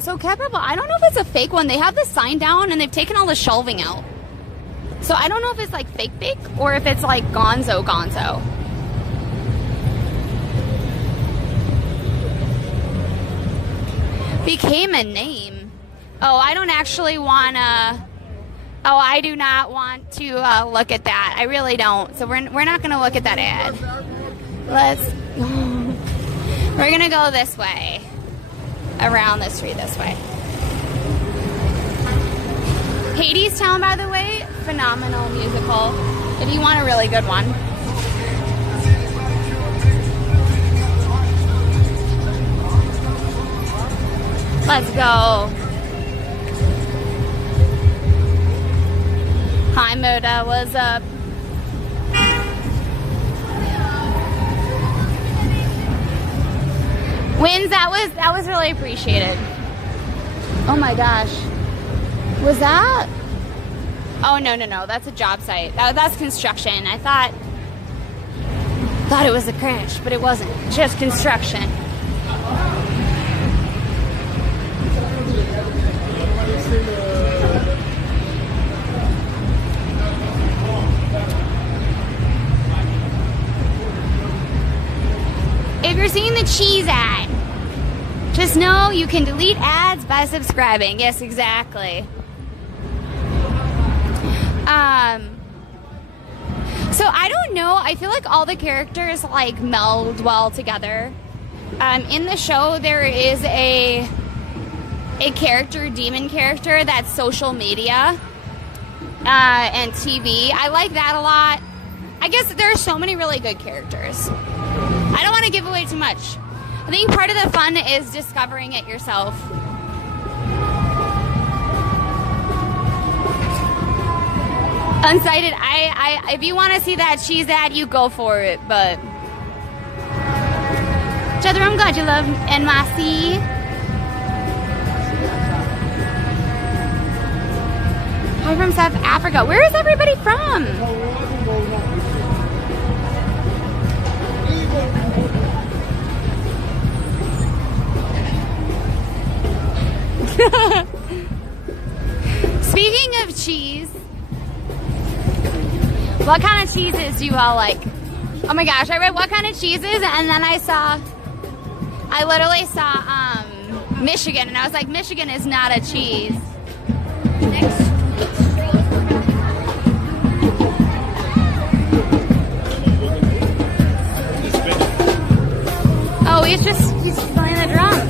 So Cat Rebel, I don't know if it's a fake one. They have the sign down and they've taken all the shelving out. So I don't know if it's like fake or if it's like gonzo. Became a name. Oh, I don't actually want to... Oh, I do not want to look at that. I really don't. So we're not going to look at that ad. We're going to go this way. Around the street this way. Hadestown, by the way, phenomenal musical. If you want a really good one. Let's go. Hi, Moda. What's up? Wins, that was really appreciated. Oh my gosh. Was that? Oh, no. That's a job site. That's construction. I thought it was a crash, but it wasn't. Just construction. If you're seeing the cheese ad, just know you can delete ads by subscribing. Yes, exactly. So I don't know. I feel like all the characters like meld well together. In the show, there is a demon character that's social media and TV. I like that a lot. I guess there are so many really good characters. I don't want to give away too much. I think part of the fun is discovering it yourself. Unsighted, if you want to see that cheese ad, you go for it, but... Jether, I'm glad you love NYC. Hi from South Africa. Where is everybody from? Speaking of cheese, what kind of cheeses do you all like? Oh my gosh, I read what kind of cheeses and then I literally saw Michigan and I was like, Michigan is not a cheese. Oh, he's playing the drums.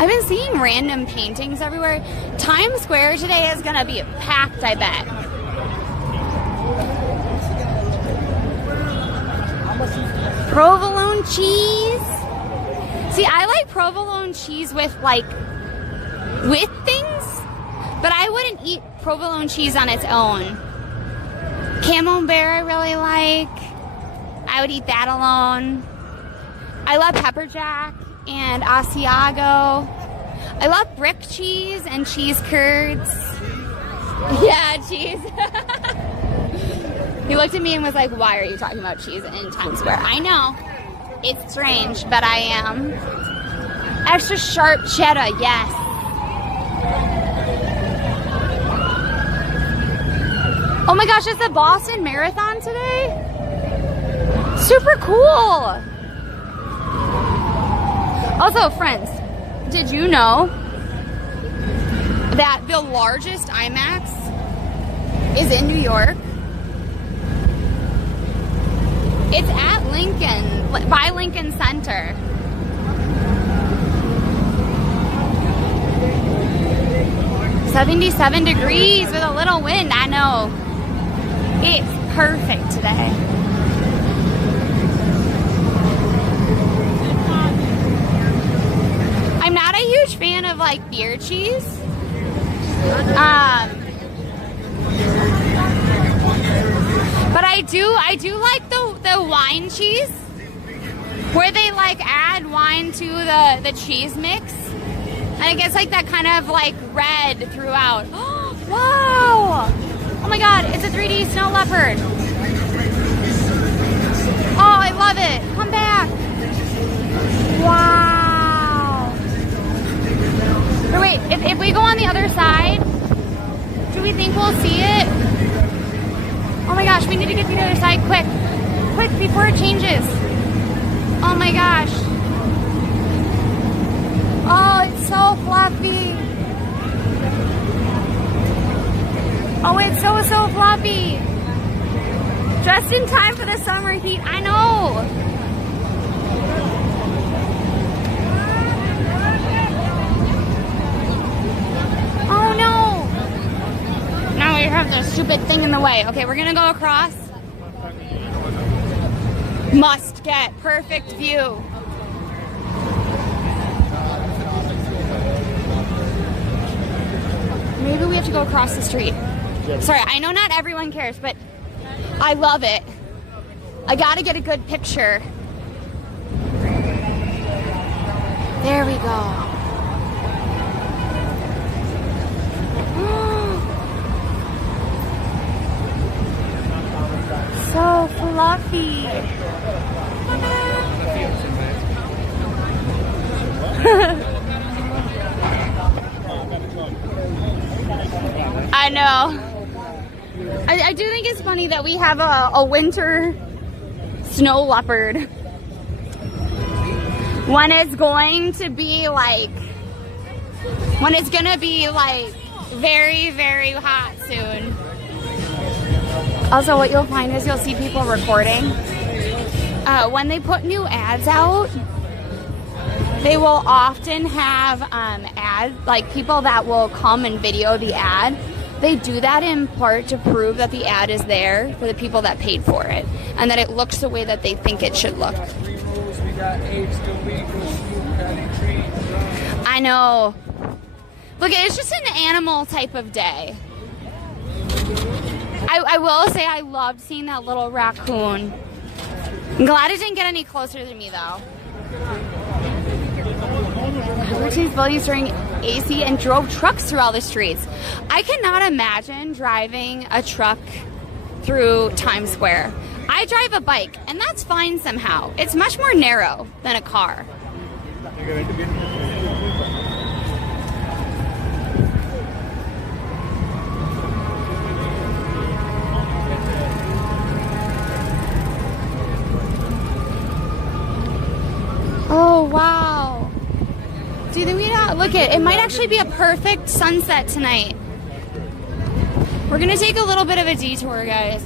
I've been seeing random paintings everywhere. Times Square today is gonna be packed, I bet. Provolone cheese. See, I like provolone cheese with things, but I wouldn't eat provolone cheese on its own. Camembert I really like. I would eat that alone. I love pepper jack and Asiago. I love brick cheese and cheese curds. Yeah, cheese. He looked at me and was like, why are you talking about cheese in Times Square? I know. It's strange, but I am. Extra sharp cheddar, yes. Oh my gosh, it's the Boston Marathon today? Super cool. Also, friends, did you know that the largest IMAX is in New York? It's at Lincoln, by Lincoln Center. "77 degrees with a little wind." I know. It's perfect today. I'm not a huge fan of like beer cheese. But I do like the wine cheese, where they like add wine to the cheese mix, and it gets like that kind of like red throughout. Wow! Oh my God, it's a 3D snow leopard. Oh, I love it. Come back. Wow. Or wait, if we go on the other side, do we think we'll see it? Oh my gosh, we need to get to the other side quick. Quick, before it changes. Oh my gosh. Oh, it's so fluffy. Oh, it's so fluffy. Just in time for the summer heat. I know. Oh no. Now we have this stupid thing in the way. Okay, we're gonna go across. Must get perfect view. Maybe we have to go across the street. Sorry, I know not everyone cares, but I love it. I gotta get a good picture. There we go. So fluffy. I know. I do think it's funny that we have a winter snow leopard when it's going to be like, very, very hot soon. Also, what you'll find is you'll see people recording. When they put new ads out, they will often have ads, like people that will come and video the ad. They do that in part to prove that the ad is there for the people that paid for it, and that it looks the way that they think it should look. I know. Look, it's just an animal type of day. I will say I loved seeing that little raccoon. I'm glad it didn't get any closer to me though. Routine's values during AC and drove trucks through all the streets. I cannot imagine driving a truck through Times Square. I drive a bike, and that's fine somehow. It's much more narrow than a car. Oh, wow. Do you think look it might actually be a perfect sunset tonight. We're gonna take a little bit of a detour, guys.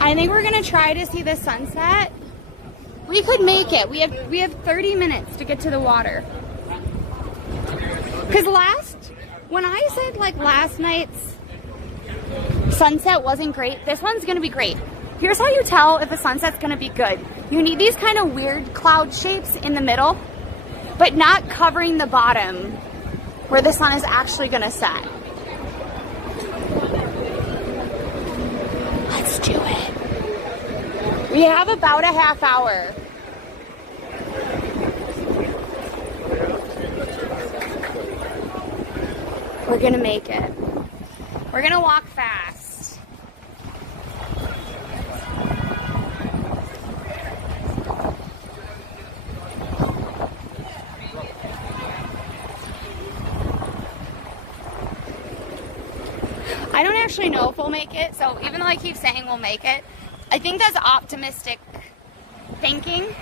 I think we're gonna try to see the sunset. We could make it. We have 30 minutes to get to the water. Cause when I said like last night's sunset wasn't great, this one's gonna be great. Here's how you tell if a sunset's gonna be good. You need these kind of weird cloud shapes in the middle, but not covering the bottom where the sun is actually gonna set. Let's do it. We have about a half hour. We're gonna make it. We're gonna walk fast. I don't actually know if we'll make it, so even though I keep saying we'll make it, I think that's optimistic thinking.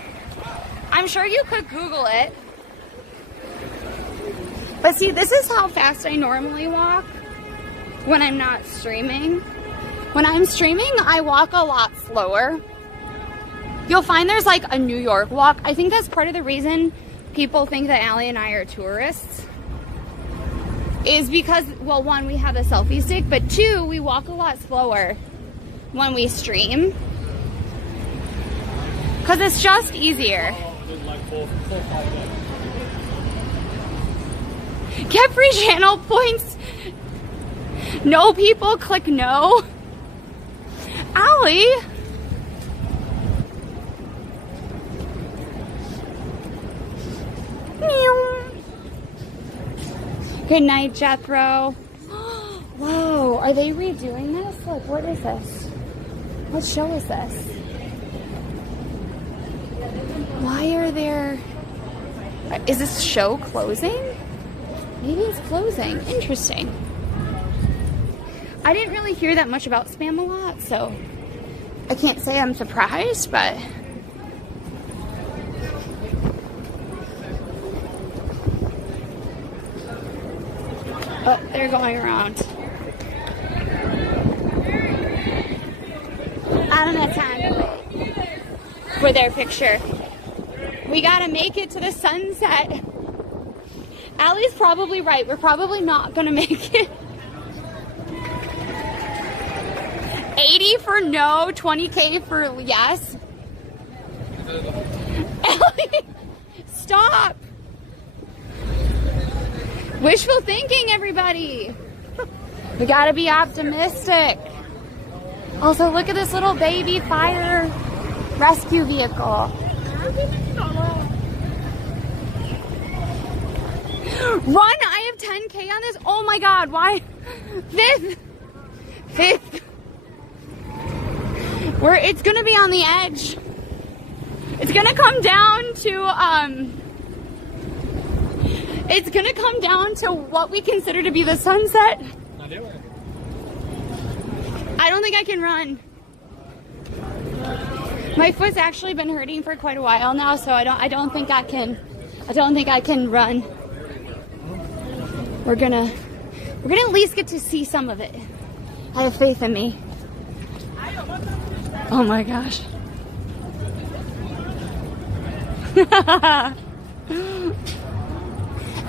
I'm sure you could Google it. But see, this is how fast I normally walk when I'm not streaming. When I'm streaming, I walk a lot slower. You'll find there's like a New York walk. I think that's part of the reason people think that Allie and I are tourists. Is because, well, one, we have a selfie stick, but two, we walk a lot slower when we stream. Because it's just easier. Get free channel points. No people click no. Allie. Good night, Jethro. Whoa, are they redoing this? Look, what is this? What show is this? Why are there... Is this show closing? Maybe it's closing. Interesting. I didn't really hear that much about spam a lot, so I can't say I'm surprised, but... Oh, they're going around. I don't have time to wait for their picture. We gotta make it to the sunset. Allie's probably right. We're probably not gonna make it. 80 for no, 20K for yes. Allie, stop. Wishful thinking, everybody. We gotta be optimistic. Also, look at this little baby fire rescue vehicle. Run! I have 10K on this. Oh my god, why? Fifth. It's gonna be on the edge. It's gonna come down to, it's gonna come down to what we consider to be the sunset. I don't think I can run. My foot's actually been hurting for quite a while now, so I don't think I can run. We're gonna at least get to see some of it. I have faith in me. Oh my gosh.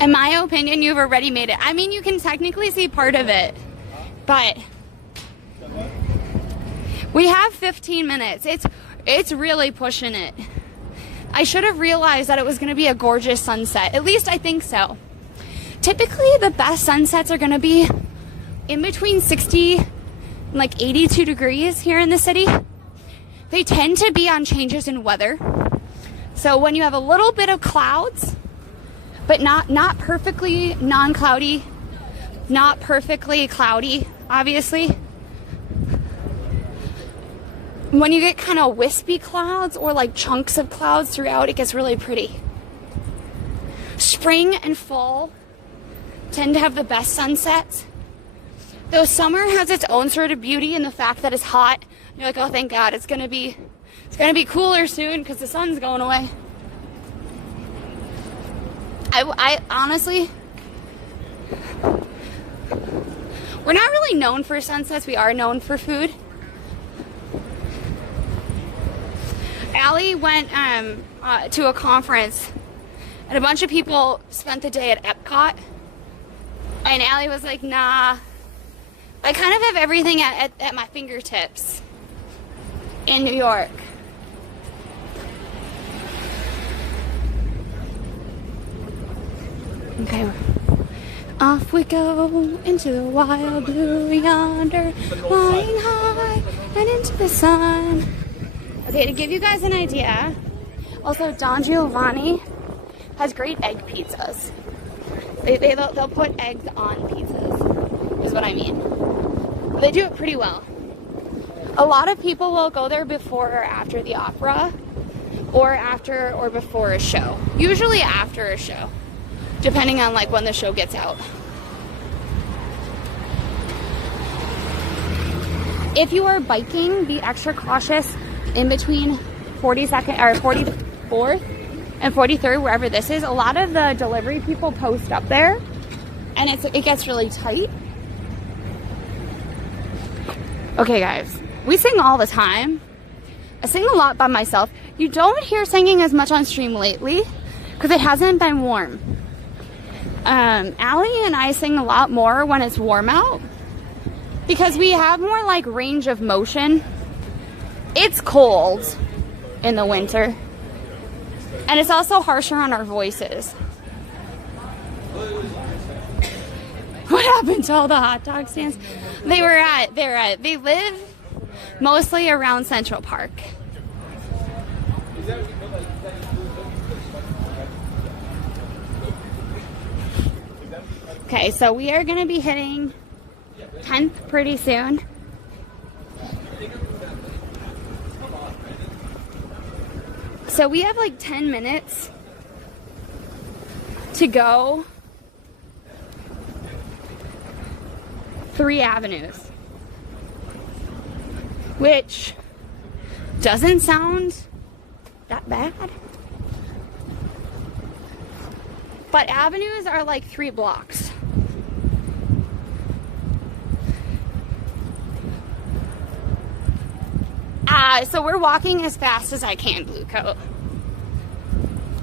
In my opinion, you've already made it. I mean, you can technically see part of it, but we have 15 minutes. It's really pushing it. I should have realized that it was going to be a gorgeous sunset. At least I think so. Typically, the best sunsets are going to be in between 60 and like 82 degrees here in the city. They tend to be on changes in weather. So when you have a little bit of clouds, but not perfectly non-cloudy, not perfectly cloudy, obviously. When you get kind of wispy clouds or like chunks of clouds throughout, it gets really pretty. Spring and fall tend to have the best sunsets. Though summer has its own sort of beauty in the fact that it's hot. You're like, oh, thank God, it's gonna be cooler soon because the sun's going away. I honestly, we're not really known for sunsets. We are known for food. Allie went to a conference, and a bunch of people spent the day at Epcot. And Allie was like, nah, I kind of have everything at my fingertips in New York. Okay, off we go into the wild blue yonder, flying high and into the sun. Okay, to give you guys an idea, also Don Giovanni has great egg pizzas. They'll put eggs on pizzas, is what I mean. They do it pretty well. A lot of people will go there before or after the opera, or after or before a show. Usually after a show, depending on like when the show gets out. If you are biking, be extra cautious in between 42nd or 44th and 43rd, wherever this is, a lot of the delivery people post up there, and it gets really tight. Okay, guys, we sing all the time. I sing a lot by myself. You don't hear singing as much on stream lately because it hasn't been warm. Allie and I sing a lot more when it's warm out because we have more like range of motion. It's cold in the winter, and it's also harsher on our voices. What happened to all the hot dog stands? They live mostly around Central Park. Okay, so we are going to be hitting 10th pretty soon. So we have like 10 minutes to go 3 avenues, which doesn't sound that bad. But avenues are like 3 blocks. So we're walking as fast as I can, Blue Coat.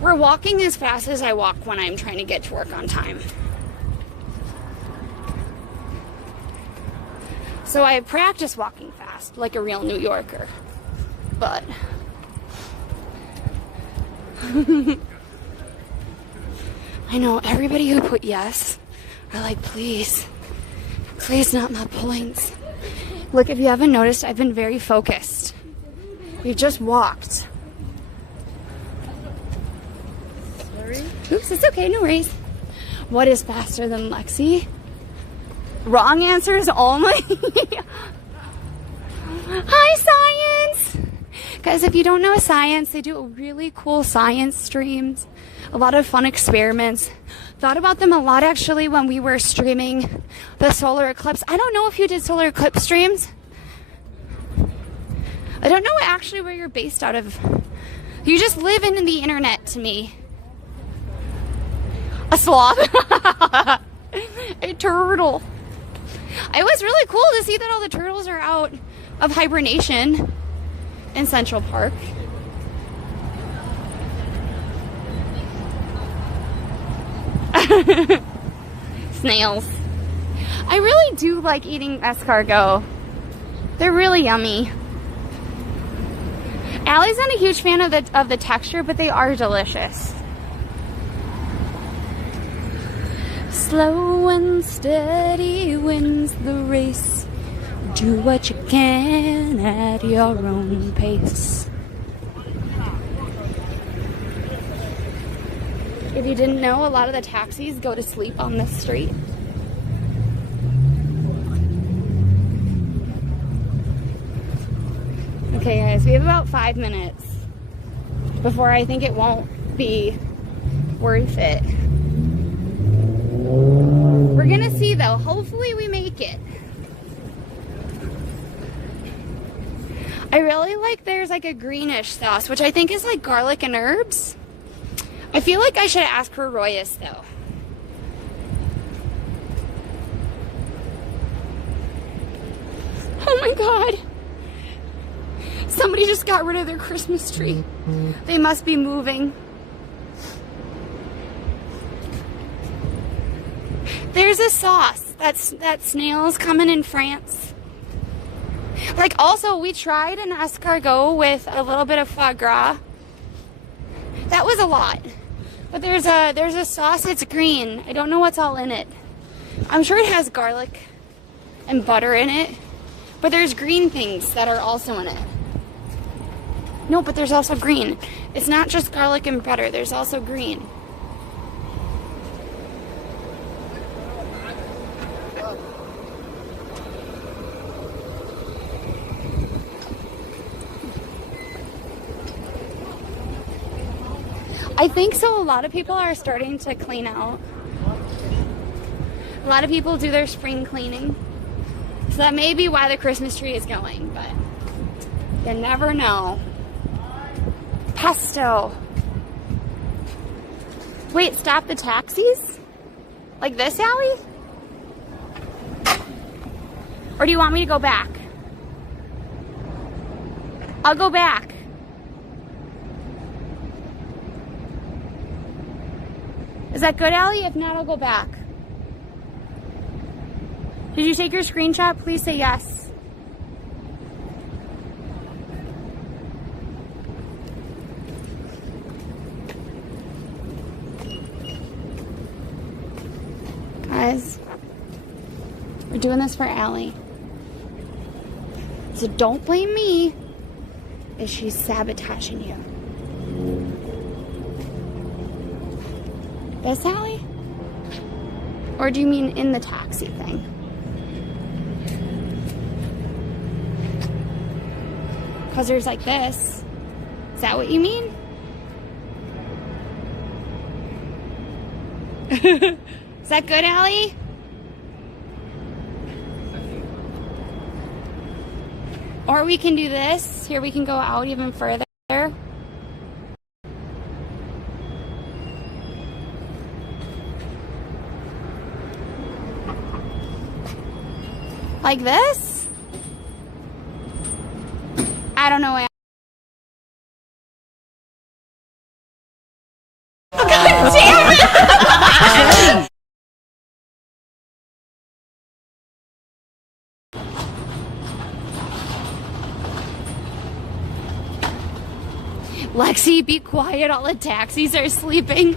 We're walking as fast as I walk when I'm trying to get to work on time. So I practice walking fast like a real New Yorker. But I know everybody who put yes are like, please not my points. Look, if you haven't noticed, I've been very focused. We've just walked. Sorry? Oops, it's okay, no worries. What is faster than Lexi? Wrong answers only. Hi, science! Guys, if you don't know science, they do really cool science streams. A lot of fun experiments. Thought about them a lot actually when we were streaming the solar eclipse. I don't know if you did solar eclipse streams. I don't know actually where you're based out of. You just live in the internet to me. A sloth. A turtle. It was really cool to see that all the turtles are out of hibernation in Central Park. Snails. I really do like eating escargot. They're really yummy. Allie's not a huge fan of the texture, but they are delicious. Slow and steady wins the race. Do what you can at your own pace. If you didn't know, a lot of the taxis go to sleep on this street. Okay guys, we have about 5 minutes before I think it won't be worth it. We're gonna see though, hopefully we make it. I really like there's like a greenish sauce, which I think is like garlic and herbs. I feel like I should ask for Royas though. Oh my god. Somebody just got rid of their Christmas tree. They must be moving. There's a sauce that snails coming in France. Like also we tried an escargot with a little bit of foie gras. That was a lot. But there's a sauce, it's green. I don't know what's all in it. I'm sure it has garlic and butter in it. But there's green things that are also in it. No, but there's also green. It's not just garlic and butter, there's also green. I think so. A lot of people are starting to clean out. A lot of people do their spring cleaning. So that may be why the Christmas tree is going, but you never know. Pesto. Wait, stop the taxis? Like this alley? Or do you want me to go back? I'll go back. Is that good, Allie? If not, I'll go back. Did you take your screenshot? Please say yes. Guys, we're doing this for Allie. So don't blame me if she's sabotaging you. This alley? Or do you mean in the taxi thing? Because there's like this. Is that what you mean? Is that good, Allie? Or we can do this. Here we can go out even further. Like this? I don't know. God damn it! Lexi, be quiet. All the taxis are sleeping.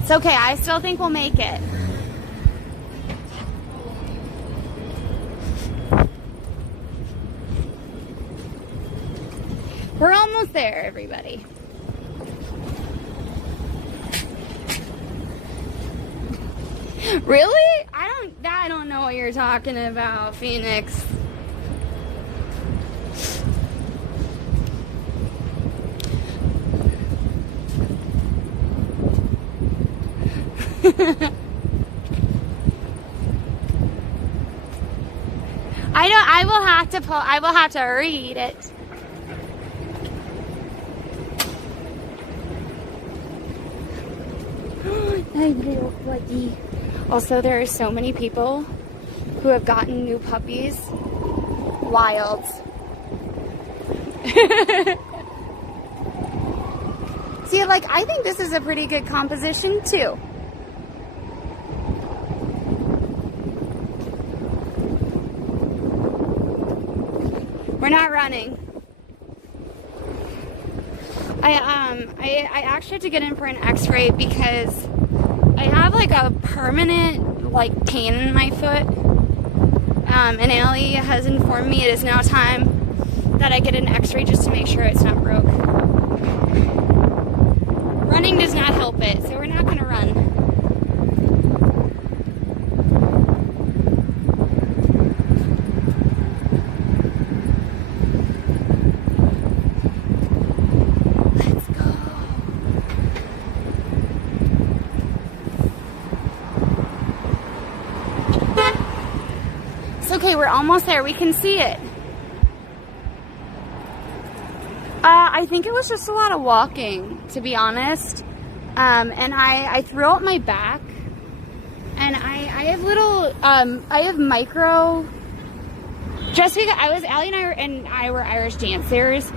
It's okay. I still think we'll make it. We're almost there, everybody. Really? I don't know what you're talking about, Phoenix. I will have to read it. I know, buddy. Also, there are so many people who have gotten new puppies. Wild. See, like, I think this is a pretty good composition, too. We're not running. I actually had to get in for an x-ray because I have like a permanent like pain in my foot. And Allie has informed me it is now time that I get an x-ray just to make sure it's not broke. Running does not help it, so we're not gonna run. Okay, we're almost there. We can see it. I think it was just a lot of walking, to be honest. And I threw out my back. And I have little, I have micro, just because Allie and I were Irish dancers.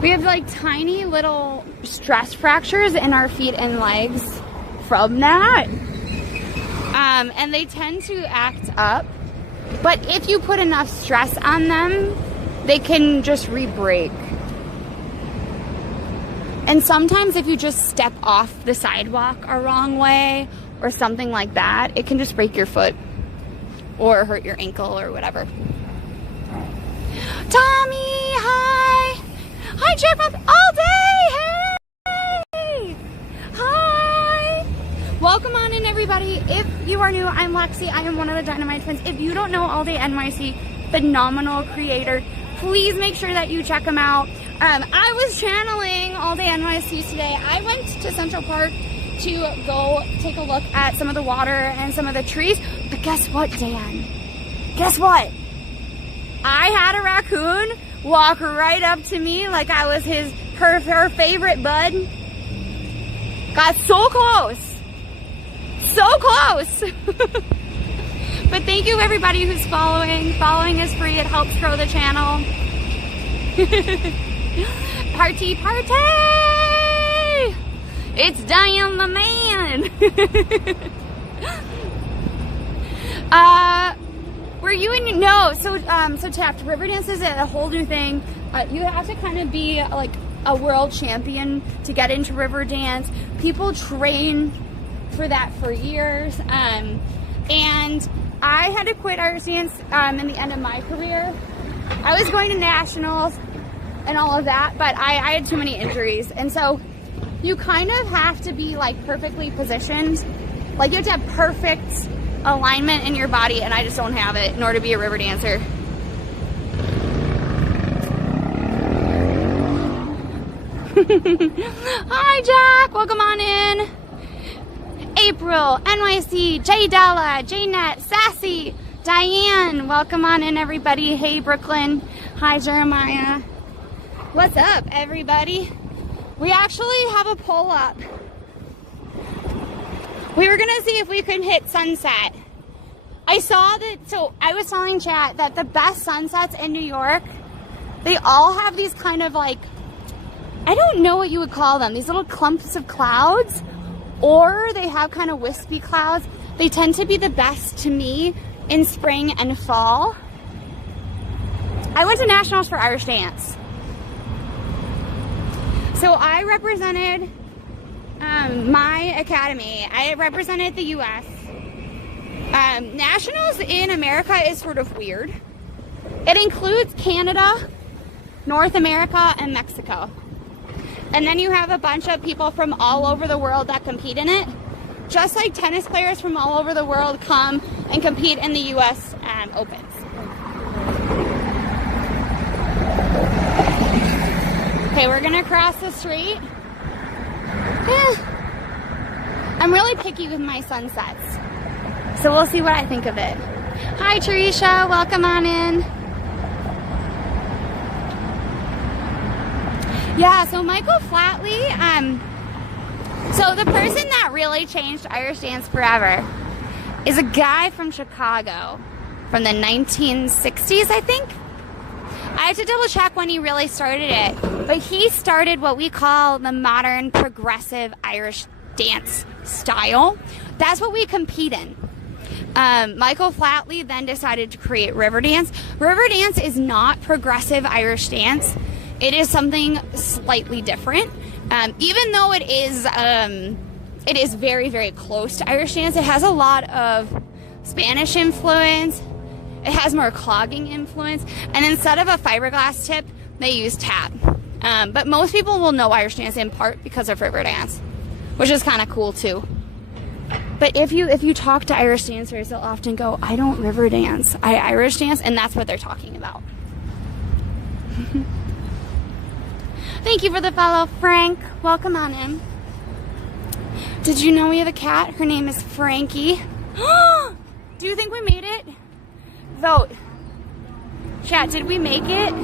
We have like tiny little stress fractures in our feet and legs from that. And they tend to act up. But if you put enough stress on them, they can just re-break. And sometimes if you just step off the sidewalk a wrong way or something like that, it can just break your foot or hurt your ankle or whatever. Tommy, hi! Hi, Jackpot all day! Hey! Hi! Welcome on in, everybody. If you are new, I'm Lexi. I am one of the Dynamite Twins. If you don't know All Day NYC, phenomenal creator, please make sure that you check him out. I was channeling All Day NYC today. I went to Central Park to go take a look at some of the water and some of the trees. But guess what, Dan? Guess what? I had a raccoon walk right up to me like I was her favorite bud. Got so close. So close. But thank you everybody who's following. Following is free. It helps grow the channel. Party, party! It's Diane the man. Were you in? No. So Taft, river dance is a whole new thing. You have to kind of be like a world champion to get into river dance. People train for that for years. And I had to quit Irish dance in the end of my career. I was going to nationals and all of that, but I had too many injuries. And so you kind of have to be like perfectly positioned. Like you have to have perfect alignment in your body, and I just don't have it in order to be a river dancer. Hi Jack, welcome on in. April, NYC, J Della, Jnet, Sassy, Diane, welcome on in everybody. Hey Brooklyn, hi Jeremiah. What's up everybody? We actually have a poll up. We were gonna see if we could hit sunset. I saw that, so I was telling chat that the best sunsets in New York, they all have these kind of like, I don't know what you would call them, these little clumps of clouds, or they have kind of wispy clouds. They tend to be the best to me in spring and fall. I went to nationals for Irish dance. So I represented my academy. I represented the US. Nationals in America is sort of weird. It includes Canada, North America, and Mexico. And then you have a bunch of people from all over the world that compete in it. Just like tennis players from all over the world come and compete in the US Opens. Okay, we're gonna cross the street. I'm really picky with my sunsets, so we'll see what I think of it. Hi Teresa, welcome on in. Yeah, so Michael Flatley, so the person that really changed Irish dance forever is a guy from Chicago from the 1960s, I think. I have to double check when he really started it, but he started what we call the modern progressive Irish dance style. That's what we compete in. Michael Flatley then decided to create river dance. River dance is not progressive Irish dance. It is something slightly different. Even though it is very, very close to Irish dance, it has a lot of Spanish influence. It has more clogging influence. And instead of a fiberglass tip, they use tap. But most people will know Irish dance in part because of river dance, which is kind of cool too. But if you talk to Irish dancers, they'll often go, I don't river dance, I Irish dance, and that's what they're talking about. Thank you for the follow, Frank. Welcome on in. Did you know we have a cat? Her name is Frankie. Do you think we made it? Vote. Chat, did we make it?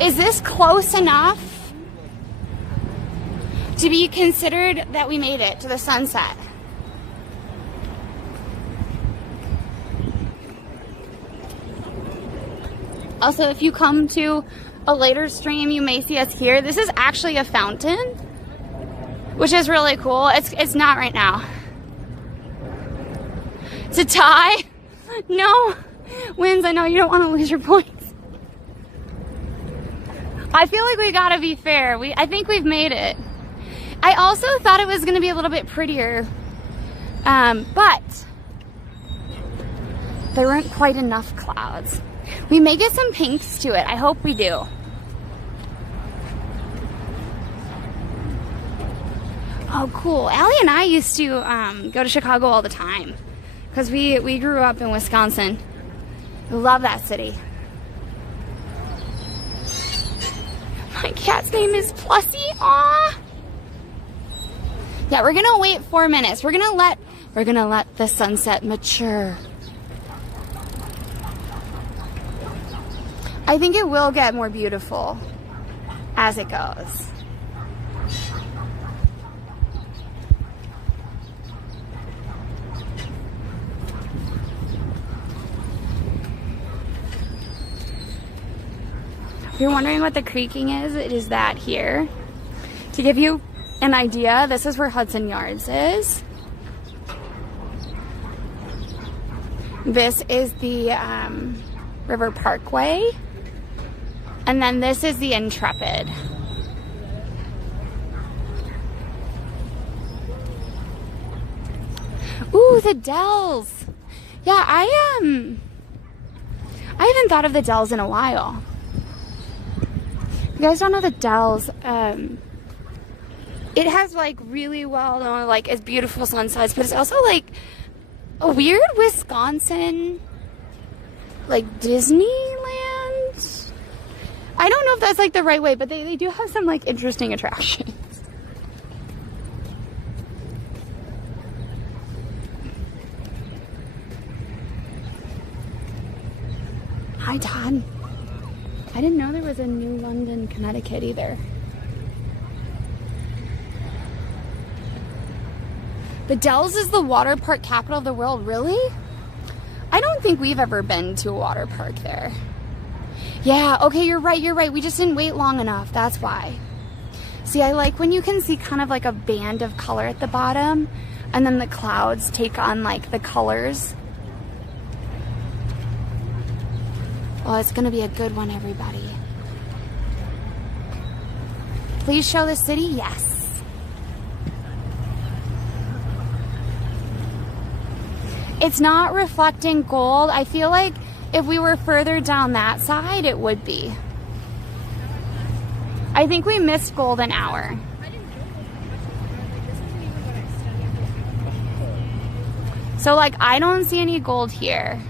Is this close enough to be considered that we made it to the sunset? Also, if you come to a later stream, you may see us here. This is actually a fountain, which is really cool. It's not right now. It's a tie. No. Wins, I know you don't want to lose your points. I feel like we gotta be fair. I think we've made it. I also thought it was gonna be a little bit prettier, but there weren't quite enough clouds. We may get some pinks to it. I hope we do. Oh, cool. Allie and I used to go to Chicago all the time because we grew up in Wisconsin. We love that city. My cat's name is Plussy. Aw. Yeah, we're gonna wait 4 minutes. We're gonna let the sunset mature. I think it will get more beautiful as it goes. If you're wondering what the creaking is, it is that here. To give you an idea, this is where Hudson Yards is. This is the River Parkway. And then this is the Intrepid. Ooh, the Dells. Yeah, I haven't thought of the Dells in a while. If you guys don't know the Dells, it has like really well known, like it's beautiful sunsets, but it's also like a weird Wisconsin, like Disneyland. I don't know if that's like the right way, but they do have some like interesting attractions. Hi, Todd. I didn't know there was a New London, Connecticut either. The Dells is the water park capital of the world, really? I don't think we've ever been to a water park there. Yeah, okay, you're right. We just didn't wait long enough, that's why. See, I like when you can see kind of like a band of color at the bottom, and then the clouds take on like the colors. Oh, it's gonna be a good one, everybody. Please show the city, yes. It's not reflecting gold. I feel like if we were further down that side, it would be. I think we missed golden hour. So like, I don't see any gold here.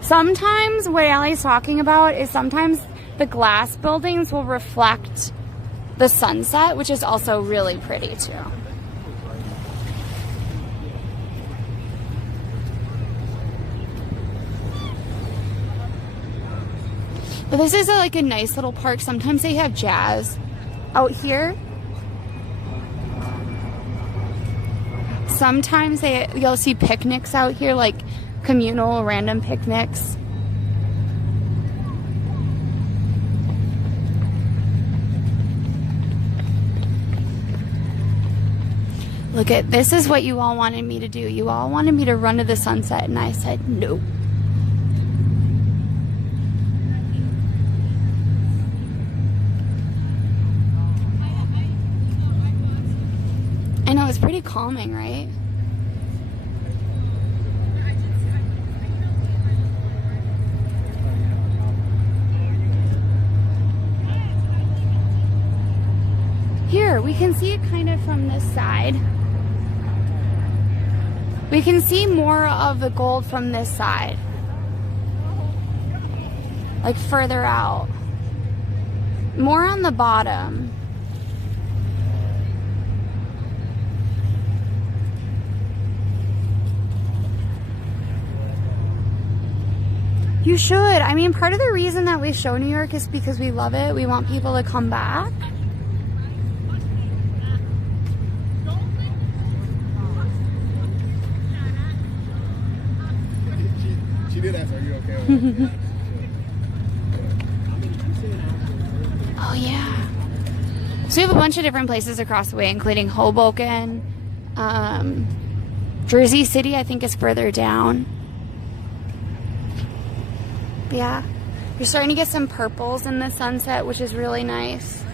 Sometimes what Allie's talking about is sometimes the glass buildings will reflect the sunset, which is also really pretty too. But this is like a nice little park. Sometimes they have jazz out here. Sometimes you'll see picnics out here, like communal random picnics. Look at, this is what you all wanted me to do. You all wanted me to run to the sunset, and I said no. I know, it's pretty calming, right? Here, we can see it kind of from this side. We can see more of the gold from this side. Like further out. More on the bottom. You should. I mean, part of the reason that we show New York is because we love it. We want people to come back. She did ask, are you okay with that? Oh, yeah. So we have a bunch of different places across the way, including Hoboken. Jersey City, I think, is further down. Yeah, you're starting to get some purples in the sunset, which is really nice.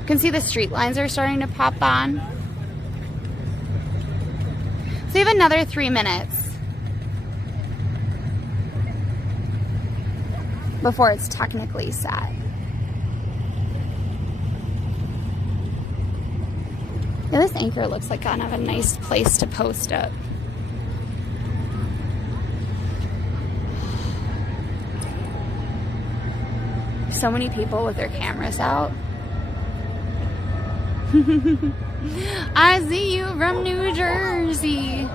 You can see the street lines are starting to pop on. So you have another 3 minutes before it's technically set. Yeah, this anchor looks like kind of a nice place to post up. So many people with their cameras out. I see you from New Jersey.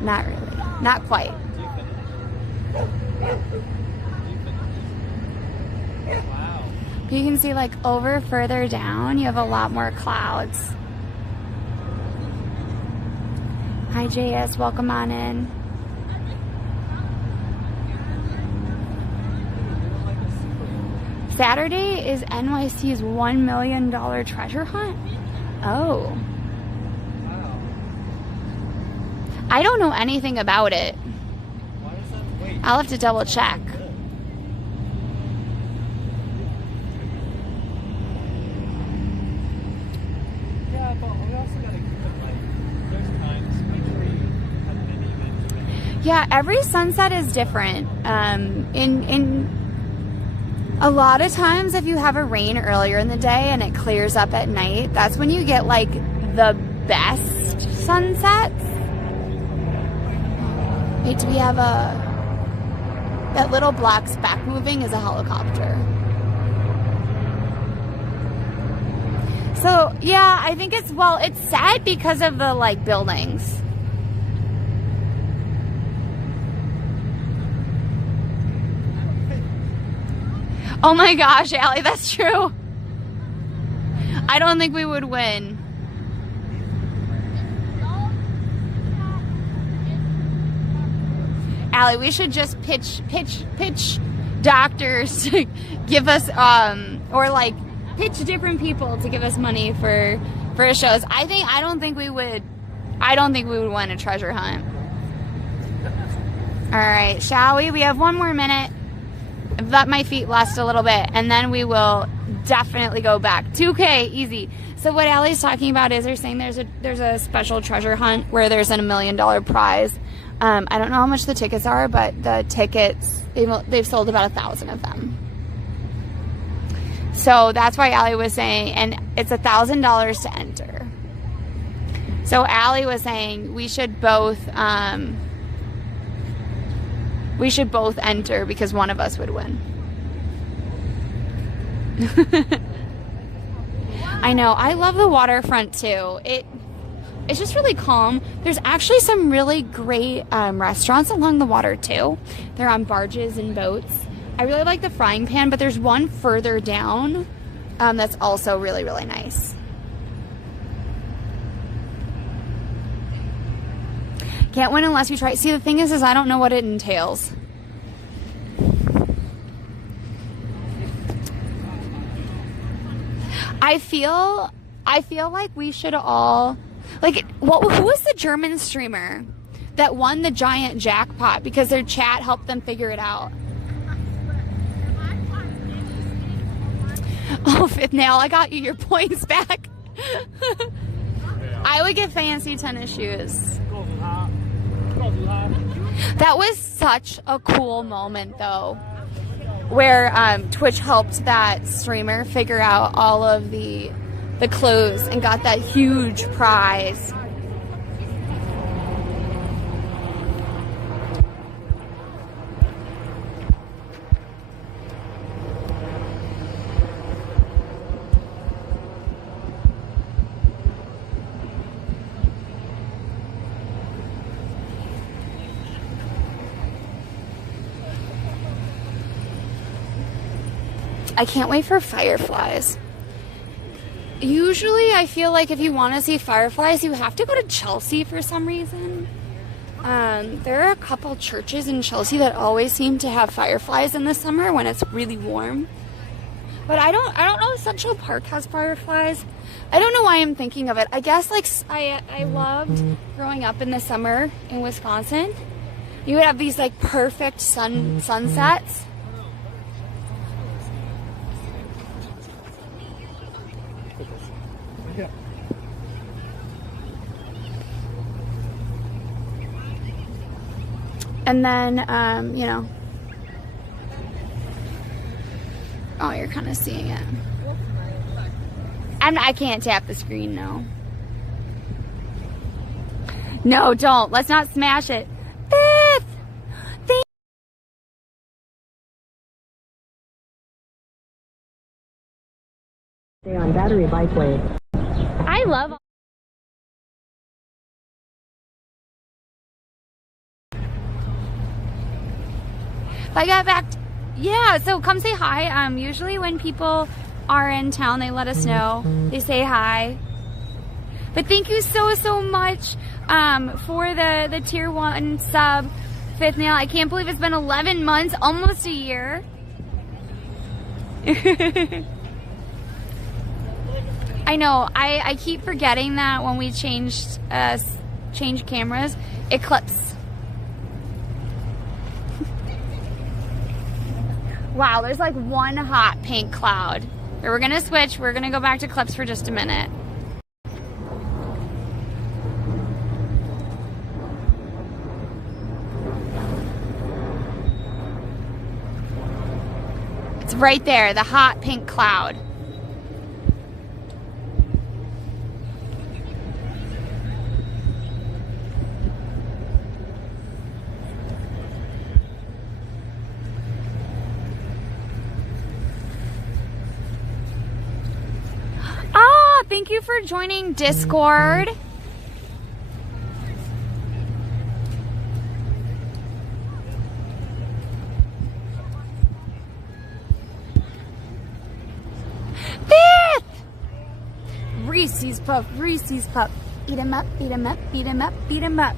Not really. Not quite. You can see like over further down, you have a lot more clouds. Hi JS, welcome on in. Saturday is NYC's $1 million treasure hunt. Oh. I don't know anything about it. I'll have to double check. Yeah, but we also gotta keep it like, there's times Yeah, every sunset is different. In a lot of times, if you have a rain earlier in the day and it clears up at night, that's when you get like the best sunsets. Wait, do we have that little black speck moving is a helicopter. So yeah, I think it's sad because of the like buildings. Oh my gosh, Allie, that's true. I don't think we would win. Allie, we should just pitch doctors to give us, or like pitch different people to give us money for shows. I don't think we would win a treasure hunt. All right, shall we? We have one more minute. Let my feet rest a little bit, and then we will definitely go back. 2K, easy. So what Allie's talking about is they're saying there's a special treasure hunt where there's a $1 million prize. I don't know how much the tickets are, but the tickets, they've sold about 1,000 of them. So that's why Allie was saying, and it's $1,000 to enter. So Allie was saying we should both enter because one of us would win. I know. I love the waterfront too. It's just really calm. There's actually some really great restaurants along the water too. They're on barges and boats. I really like the Frying Pan, but there's one further down that's also really, really nice. Can't win unless you try. See, the thing is I don't know what it entails. I feel like we should all, like, who was the German streamer that won the giant jackpot because their chat helped them figure it out? Oh, Fifth Nail, I got you your points back. I would get fancy tennis shoes. That was such a cool moment, though, where Twitch helped that streamer figure out all of the clues and got that huge prize. I can't wait for fireflies. Usually I feel like if you want to see fireflies, you have to go to Chelsea for some reason. There are a couple churches in Chelsea that always seem to have fireflies in the summer when it's really warm. But I don't know if Central Park has fireflies. I don't know why I'm thinking of it. I guess like I loved growing up in the summer in Wisconsin. You would have these like perfect sunsets. And then, you know, oh, you're kind of seeing it. I can't tap the screen, no. No, don't. Let's not smash it. Fifth! Stay on battery bikeway. I love I got back. Yeah, so come say hi. Usually when people are in town, they let us know. They say hi. But thank you so much for the tier 1 sub, Fifth Nail. I can't believe it's been 11 months, almost a year. I know, I keep forgetting that when we change cameras, it clips. Wow, there's like one hot pink cloud. Here, we're gonna switch, we're gonna go back to clips for just a minute. It's right there, the hot pink cloud. Thank you for joining Discord. Fifth! Reese's Puff, Reese's Puff. Eat 'em up, eat 'em up, beat 'em up, beat 'em up.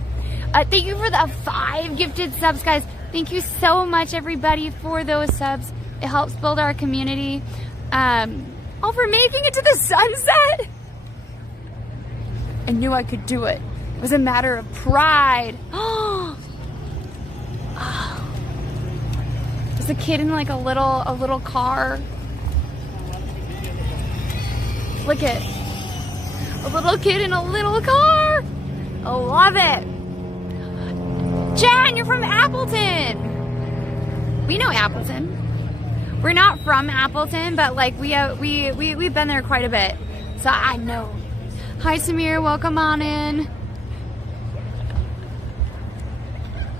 Thank you for the 5 gifted subs, guys. Thank you so much, everybody, for those subs. It helps build our community. Oh, for making it to the sunset? I knew I could do it. It was a matter of pride. Oh. There's a kid in like a little car. Look at a little kid in a little car. I love it. Jen, you're from Appleton. We know Appleton. We're not from Appleton, but like we've been there quite a bit, so I know. Hi Samir, welcome on in.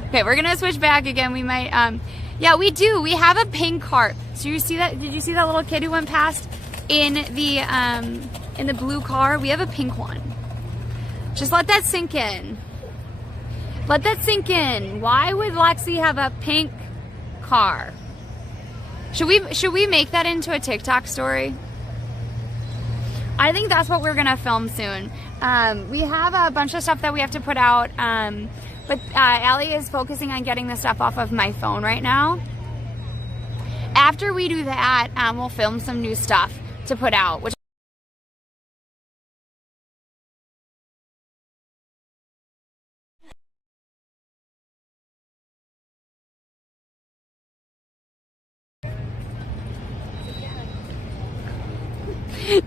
Okay, we're gonna switch back again. We might, yeah, we do. We have a pink cart. So you see that? Did you see that little kid who went past in the blue car? We have a pink one. Just let that sink in. Let that sink in. Why would Lexi have a pink car? Should we make that into a TikTok story? I think that's what we're gonna film soon. We have a bunch of stuff that we have to put out, but Allie is focusing on getting the stuff off of my phone right now. After we do that, we'll film some new stuff to put out, which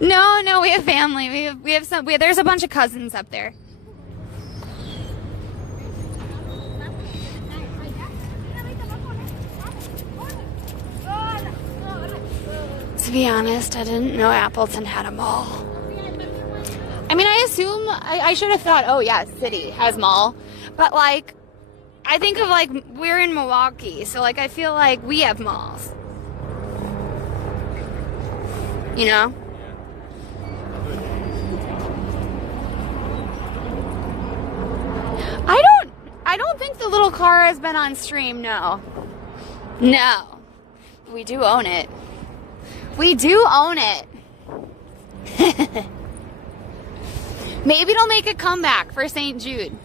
No, we have family. We have some. There's a bunch of cousins up there. To be honest, I didn't know Appleton had a mall. I mean, I assume I should have thought, oh yeah, city has mall, but like, I think of like we're in Milwaukee, so like I feel like we have malls. You know? I don't think the little car has been on stream, no. No. We do own it. We do own it. Maybe it'll make a comeback for St. Jude.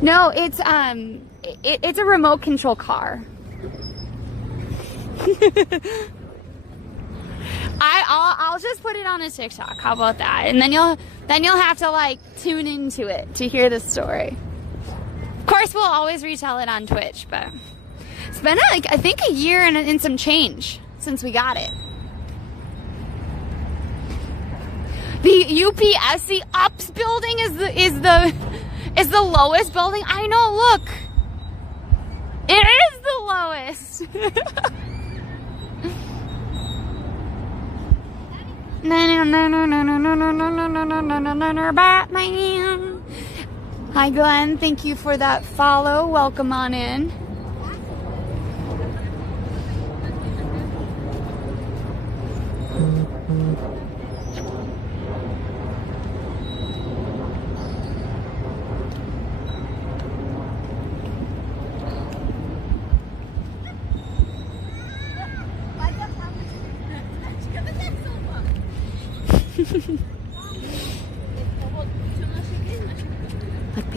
No, it's a remote control car. I'll just put it on a TikTok. How about that? And then you'll have to like tune into it to hear the story. Of course, we'll always retell it on Twitch, but it's been like I think a year and some change since we got it. The UPSC Ups building is the lowest building. I know. Look, it is the lowest. Batman. Hi Glenn, thank you for that follow. Welcome on in.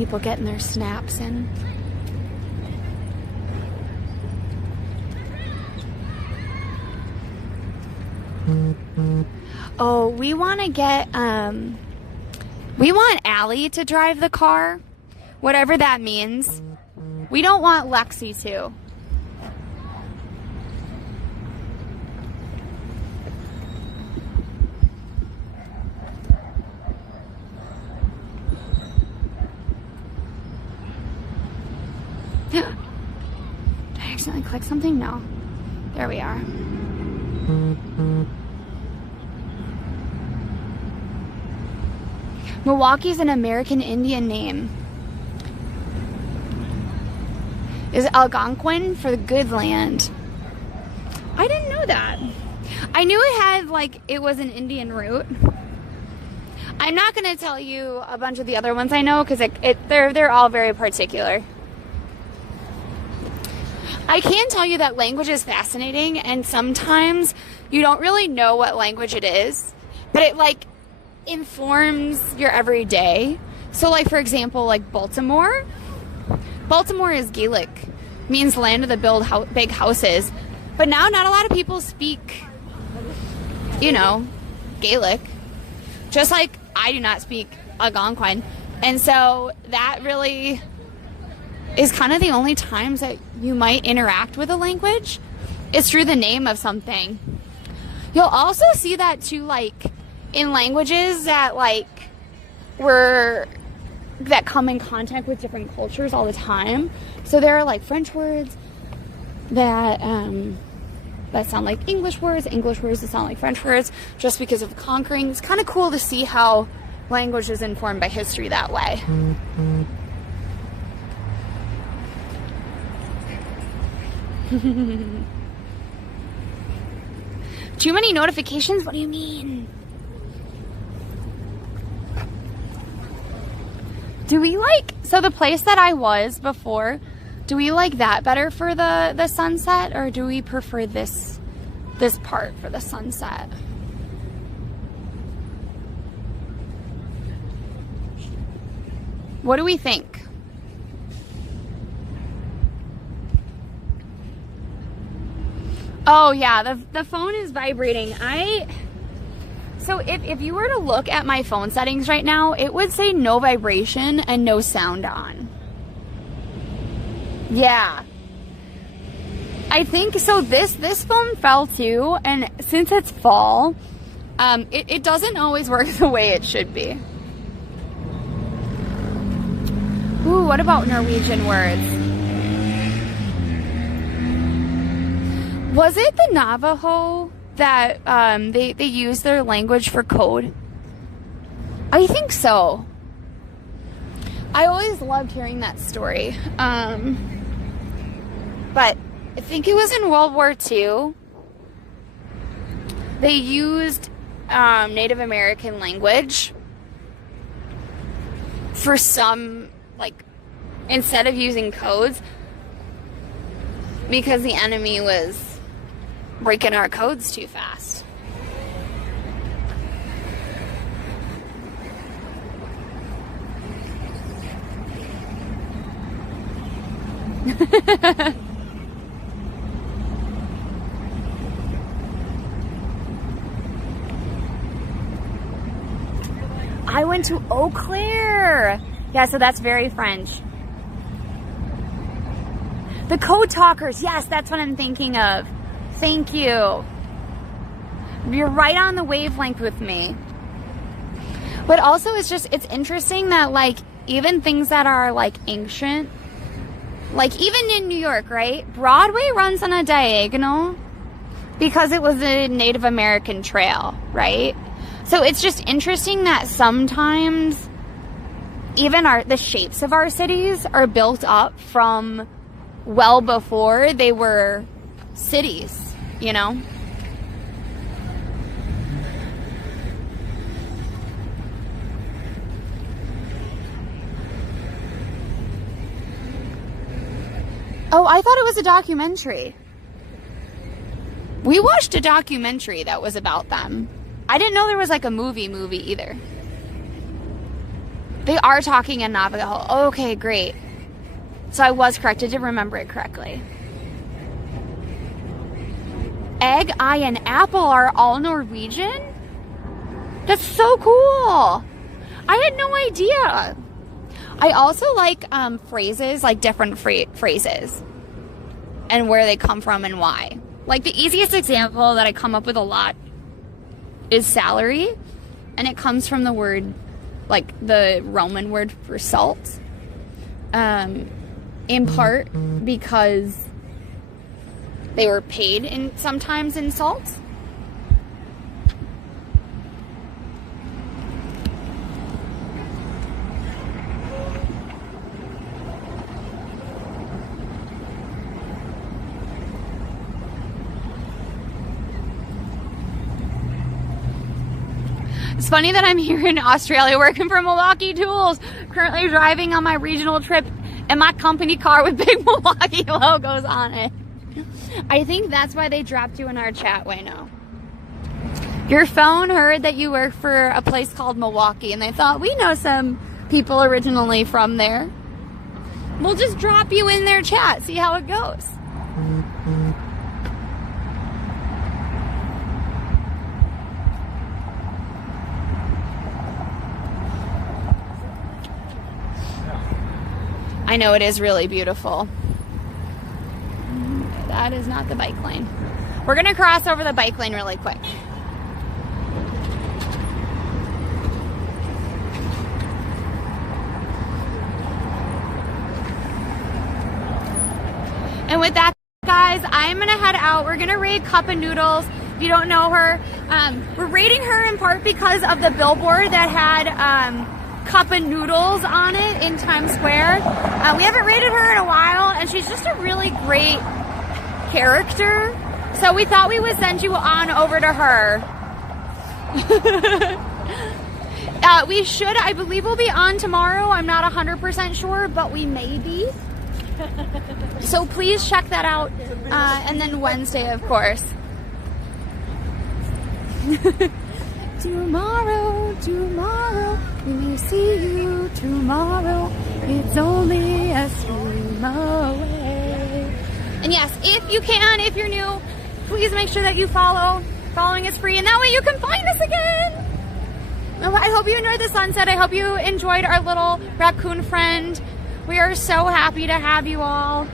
people getting their snaps in. Oh, we want to get, we want Allie to drive the car, whatever that means. We don't want Lexi to. Did I accidentally click something? No. There we are. Milwaukee's an American Indian name. Is Algonquin for the good land. I didn't know that. I knew it had, like, it was an Indian root. I'm not going to tell you a bunch of the other ones I know because they're all very particular. I can tell you that language is fascinating, and sometimes you don't really know what language it is, but it, like, informs your everyday. So, like, for example, like Baltimore is Gaelic, means land of the big houses, but now not a lot of people speak, you know, Gaelic, just like I do not speak Algonquin, and so that really is kind of the only times that you might interact with a language is through the name of something. You'll also see that too, like, in languages that, like, that come in contact with different cultures all the time. So there are, like, French words that sound like English words that sound like French words, just because of conquering. It's kind of cool to see how language is informed by history that way. Too many notifications? What do you mean? Do we like, so the place that I was before, do we like that better for the sunset, or do we prefer this part for the sunset? What do we think? Oh yeah, the phone is vibrating. So if you were to look at my phone settings right now, it would say no vibration and no sound on. Yeah. I think, so this phone fell too, and since it's fall, it doesn't always work the way it should be. Ooh, what about Norwegian words? Was it the Navajo that they use their language for code? I think so. I always loved hearing that story. But I think it was in World War II. They used Native American language for some, like, instead of using codes, because the enemy was breaking our codes too fast. I went to Eau Claire. Yeah, so that's very French. The code talkers. Yes, that's what I'm thinking of. Thank you. You're right on the wavelength with me. But also it's interesting that, like, even things that are, like, ancient, like even in New York, right? Broadway runs on a diagonal because it was a Native American trail, right? So it's just interesting that sometimes even the shapes of our cities are built up from well before they were cities. You know? Oh, I thought it was a documentary. We watched a documentary that was about them. I didn't know there was, like, a movie either. They are talking in Navajo. Okay, great. So I was correct. I did remember it correctly. Egg, eye, and apple are all Norwegian? That's so cool. I had no idea. I also like phrases, like different phrases and where they come from and why. Like the easiest example that I come up with a lot is salary, and it comes from the word, like the Roman word for salt, in part because they were paid sometimes in salt. It's funny that I'm here in Australia working for Milwaukee Tools, currently driving on my regional trip in my company car with big Milwaukee logos on it. I think that's why they dropped you in our chat, Wayno. Your phone heard that you work for a place called Milwaukee, and they thought, we know some people originally from there. We'll just drop you in their chat, see how it goes. I know it is really beautiful. That is not the bike lane. We're gonna cross over the bike lane really quick. And with that, guys, I'm gonna head out. We're gonna raid Cup of Noodles. If you don't know her, we're raiding her in part because of the billboard that had Cup of Noodles on it in Times Square. We haven't rated her in a while, and she's just a really great character. So we thought we would send you on over to her. We should, I believe we'll be on tomorrow. I'm not 100% sure, but we may be. So please check that out. And then Wednesday, of course. Tomorrow, we may see you tomorrow. It's only a stream away. And yes, if you can, if you're new, please make sure that you follow. Following is free, and that way you can find us again. I hope you enjoyed the sunset. I hope you enjoyed our little raccoon friend. We are so happy to have you all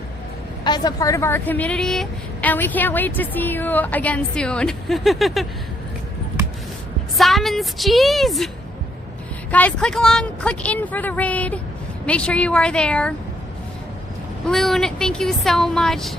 as a part of our community, and we can't wait to see you again soon. Simon's cheese! Guys, click in for the raid. Make sure you are there. Loon, thank you so much.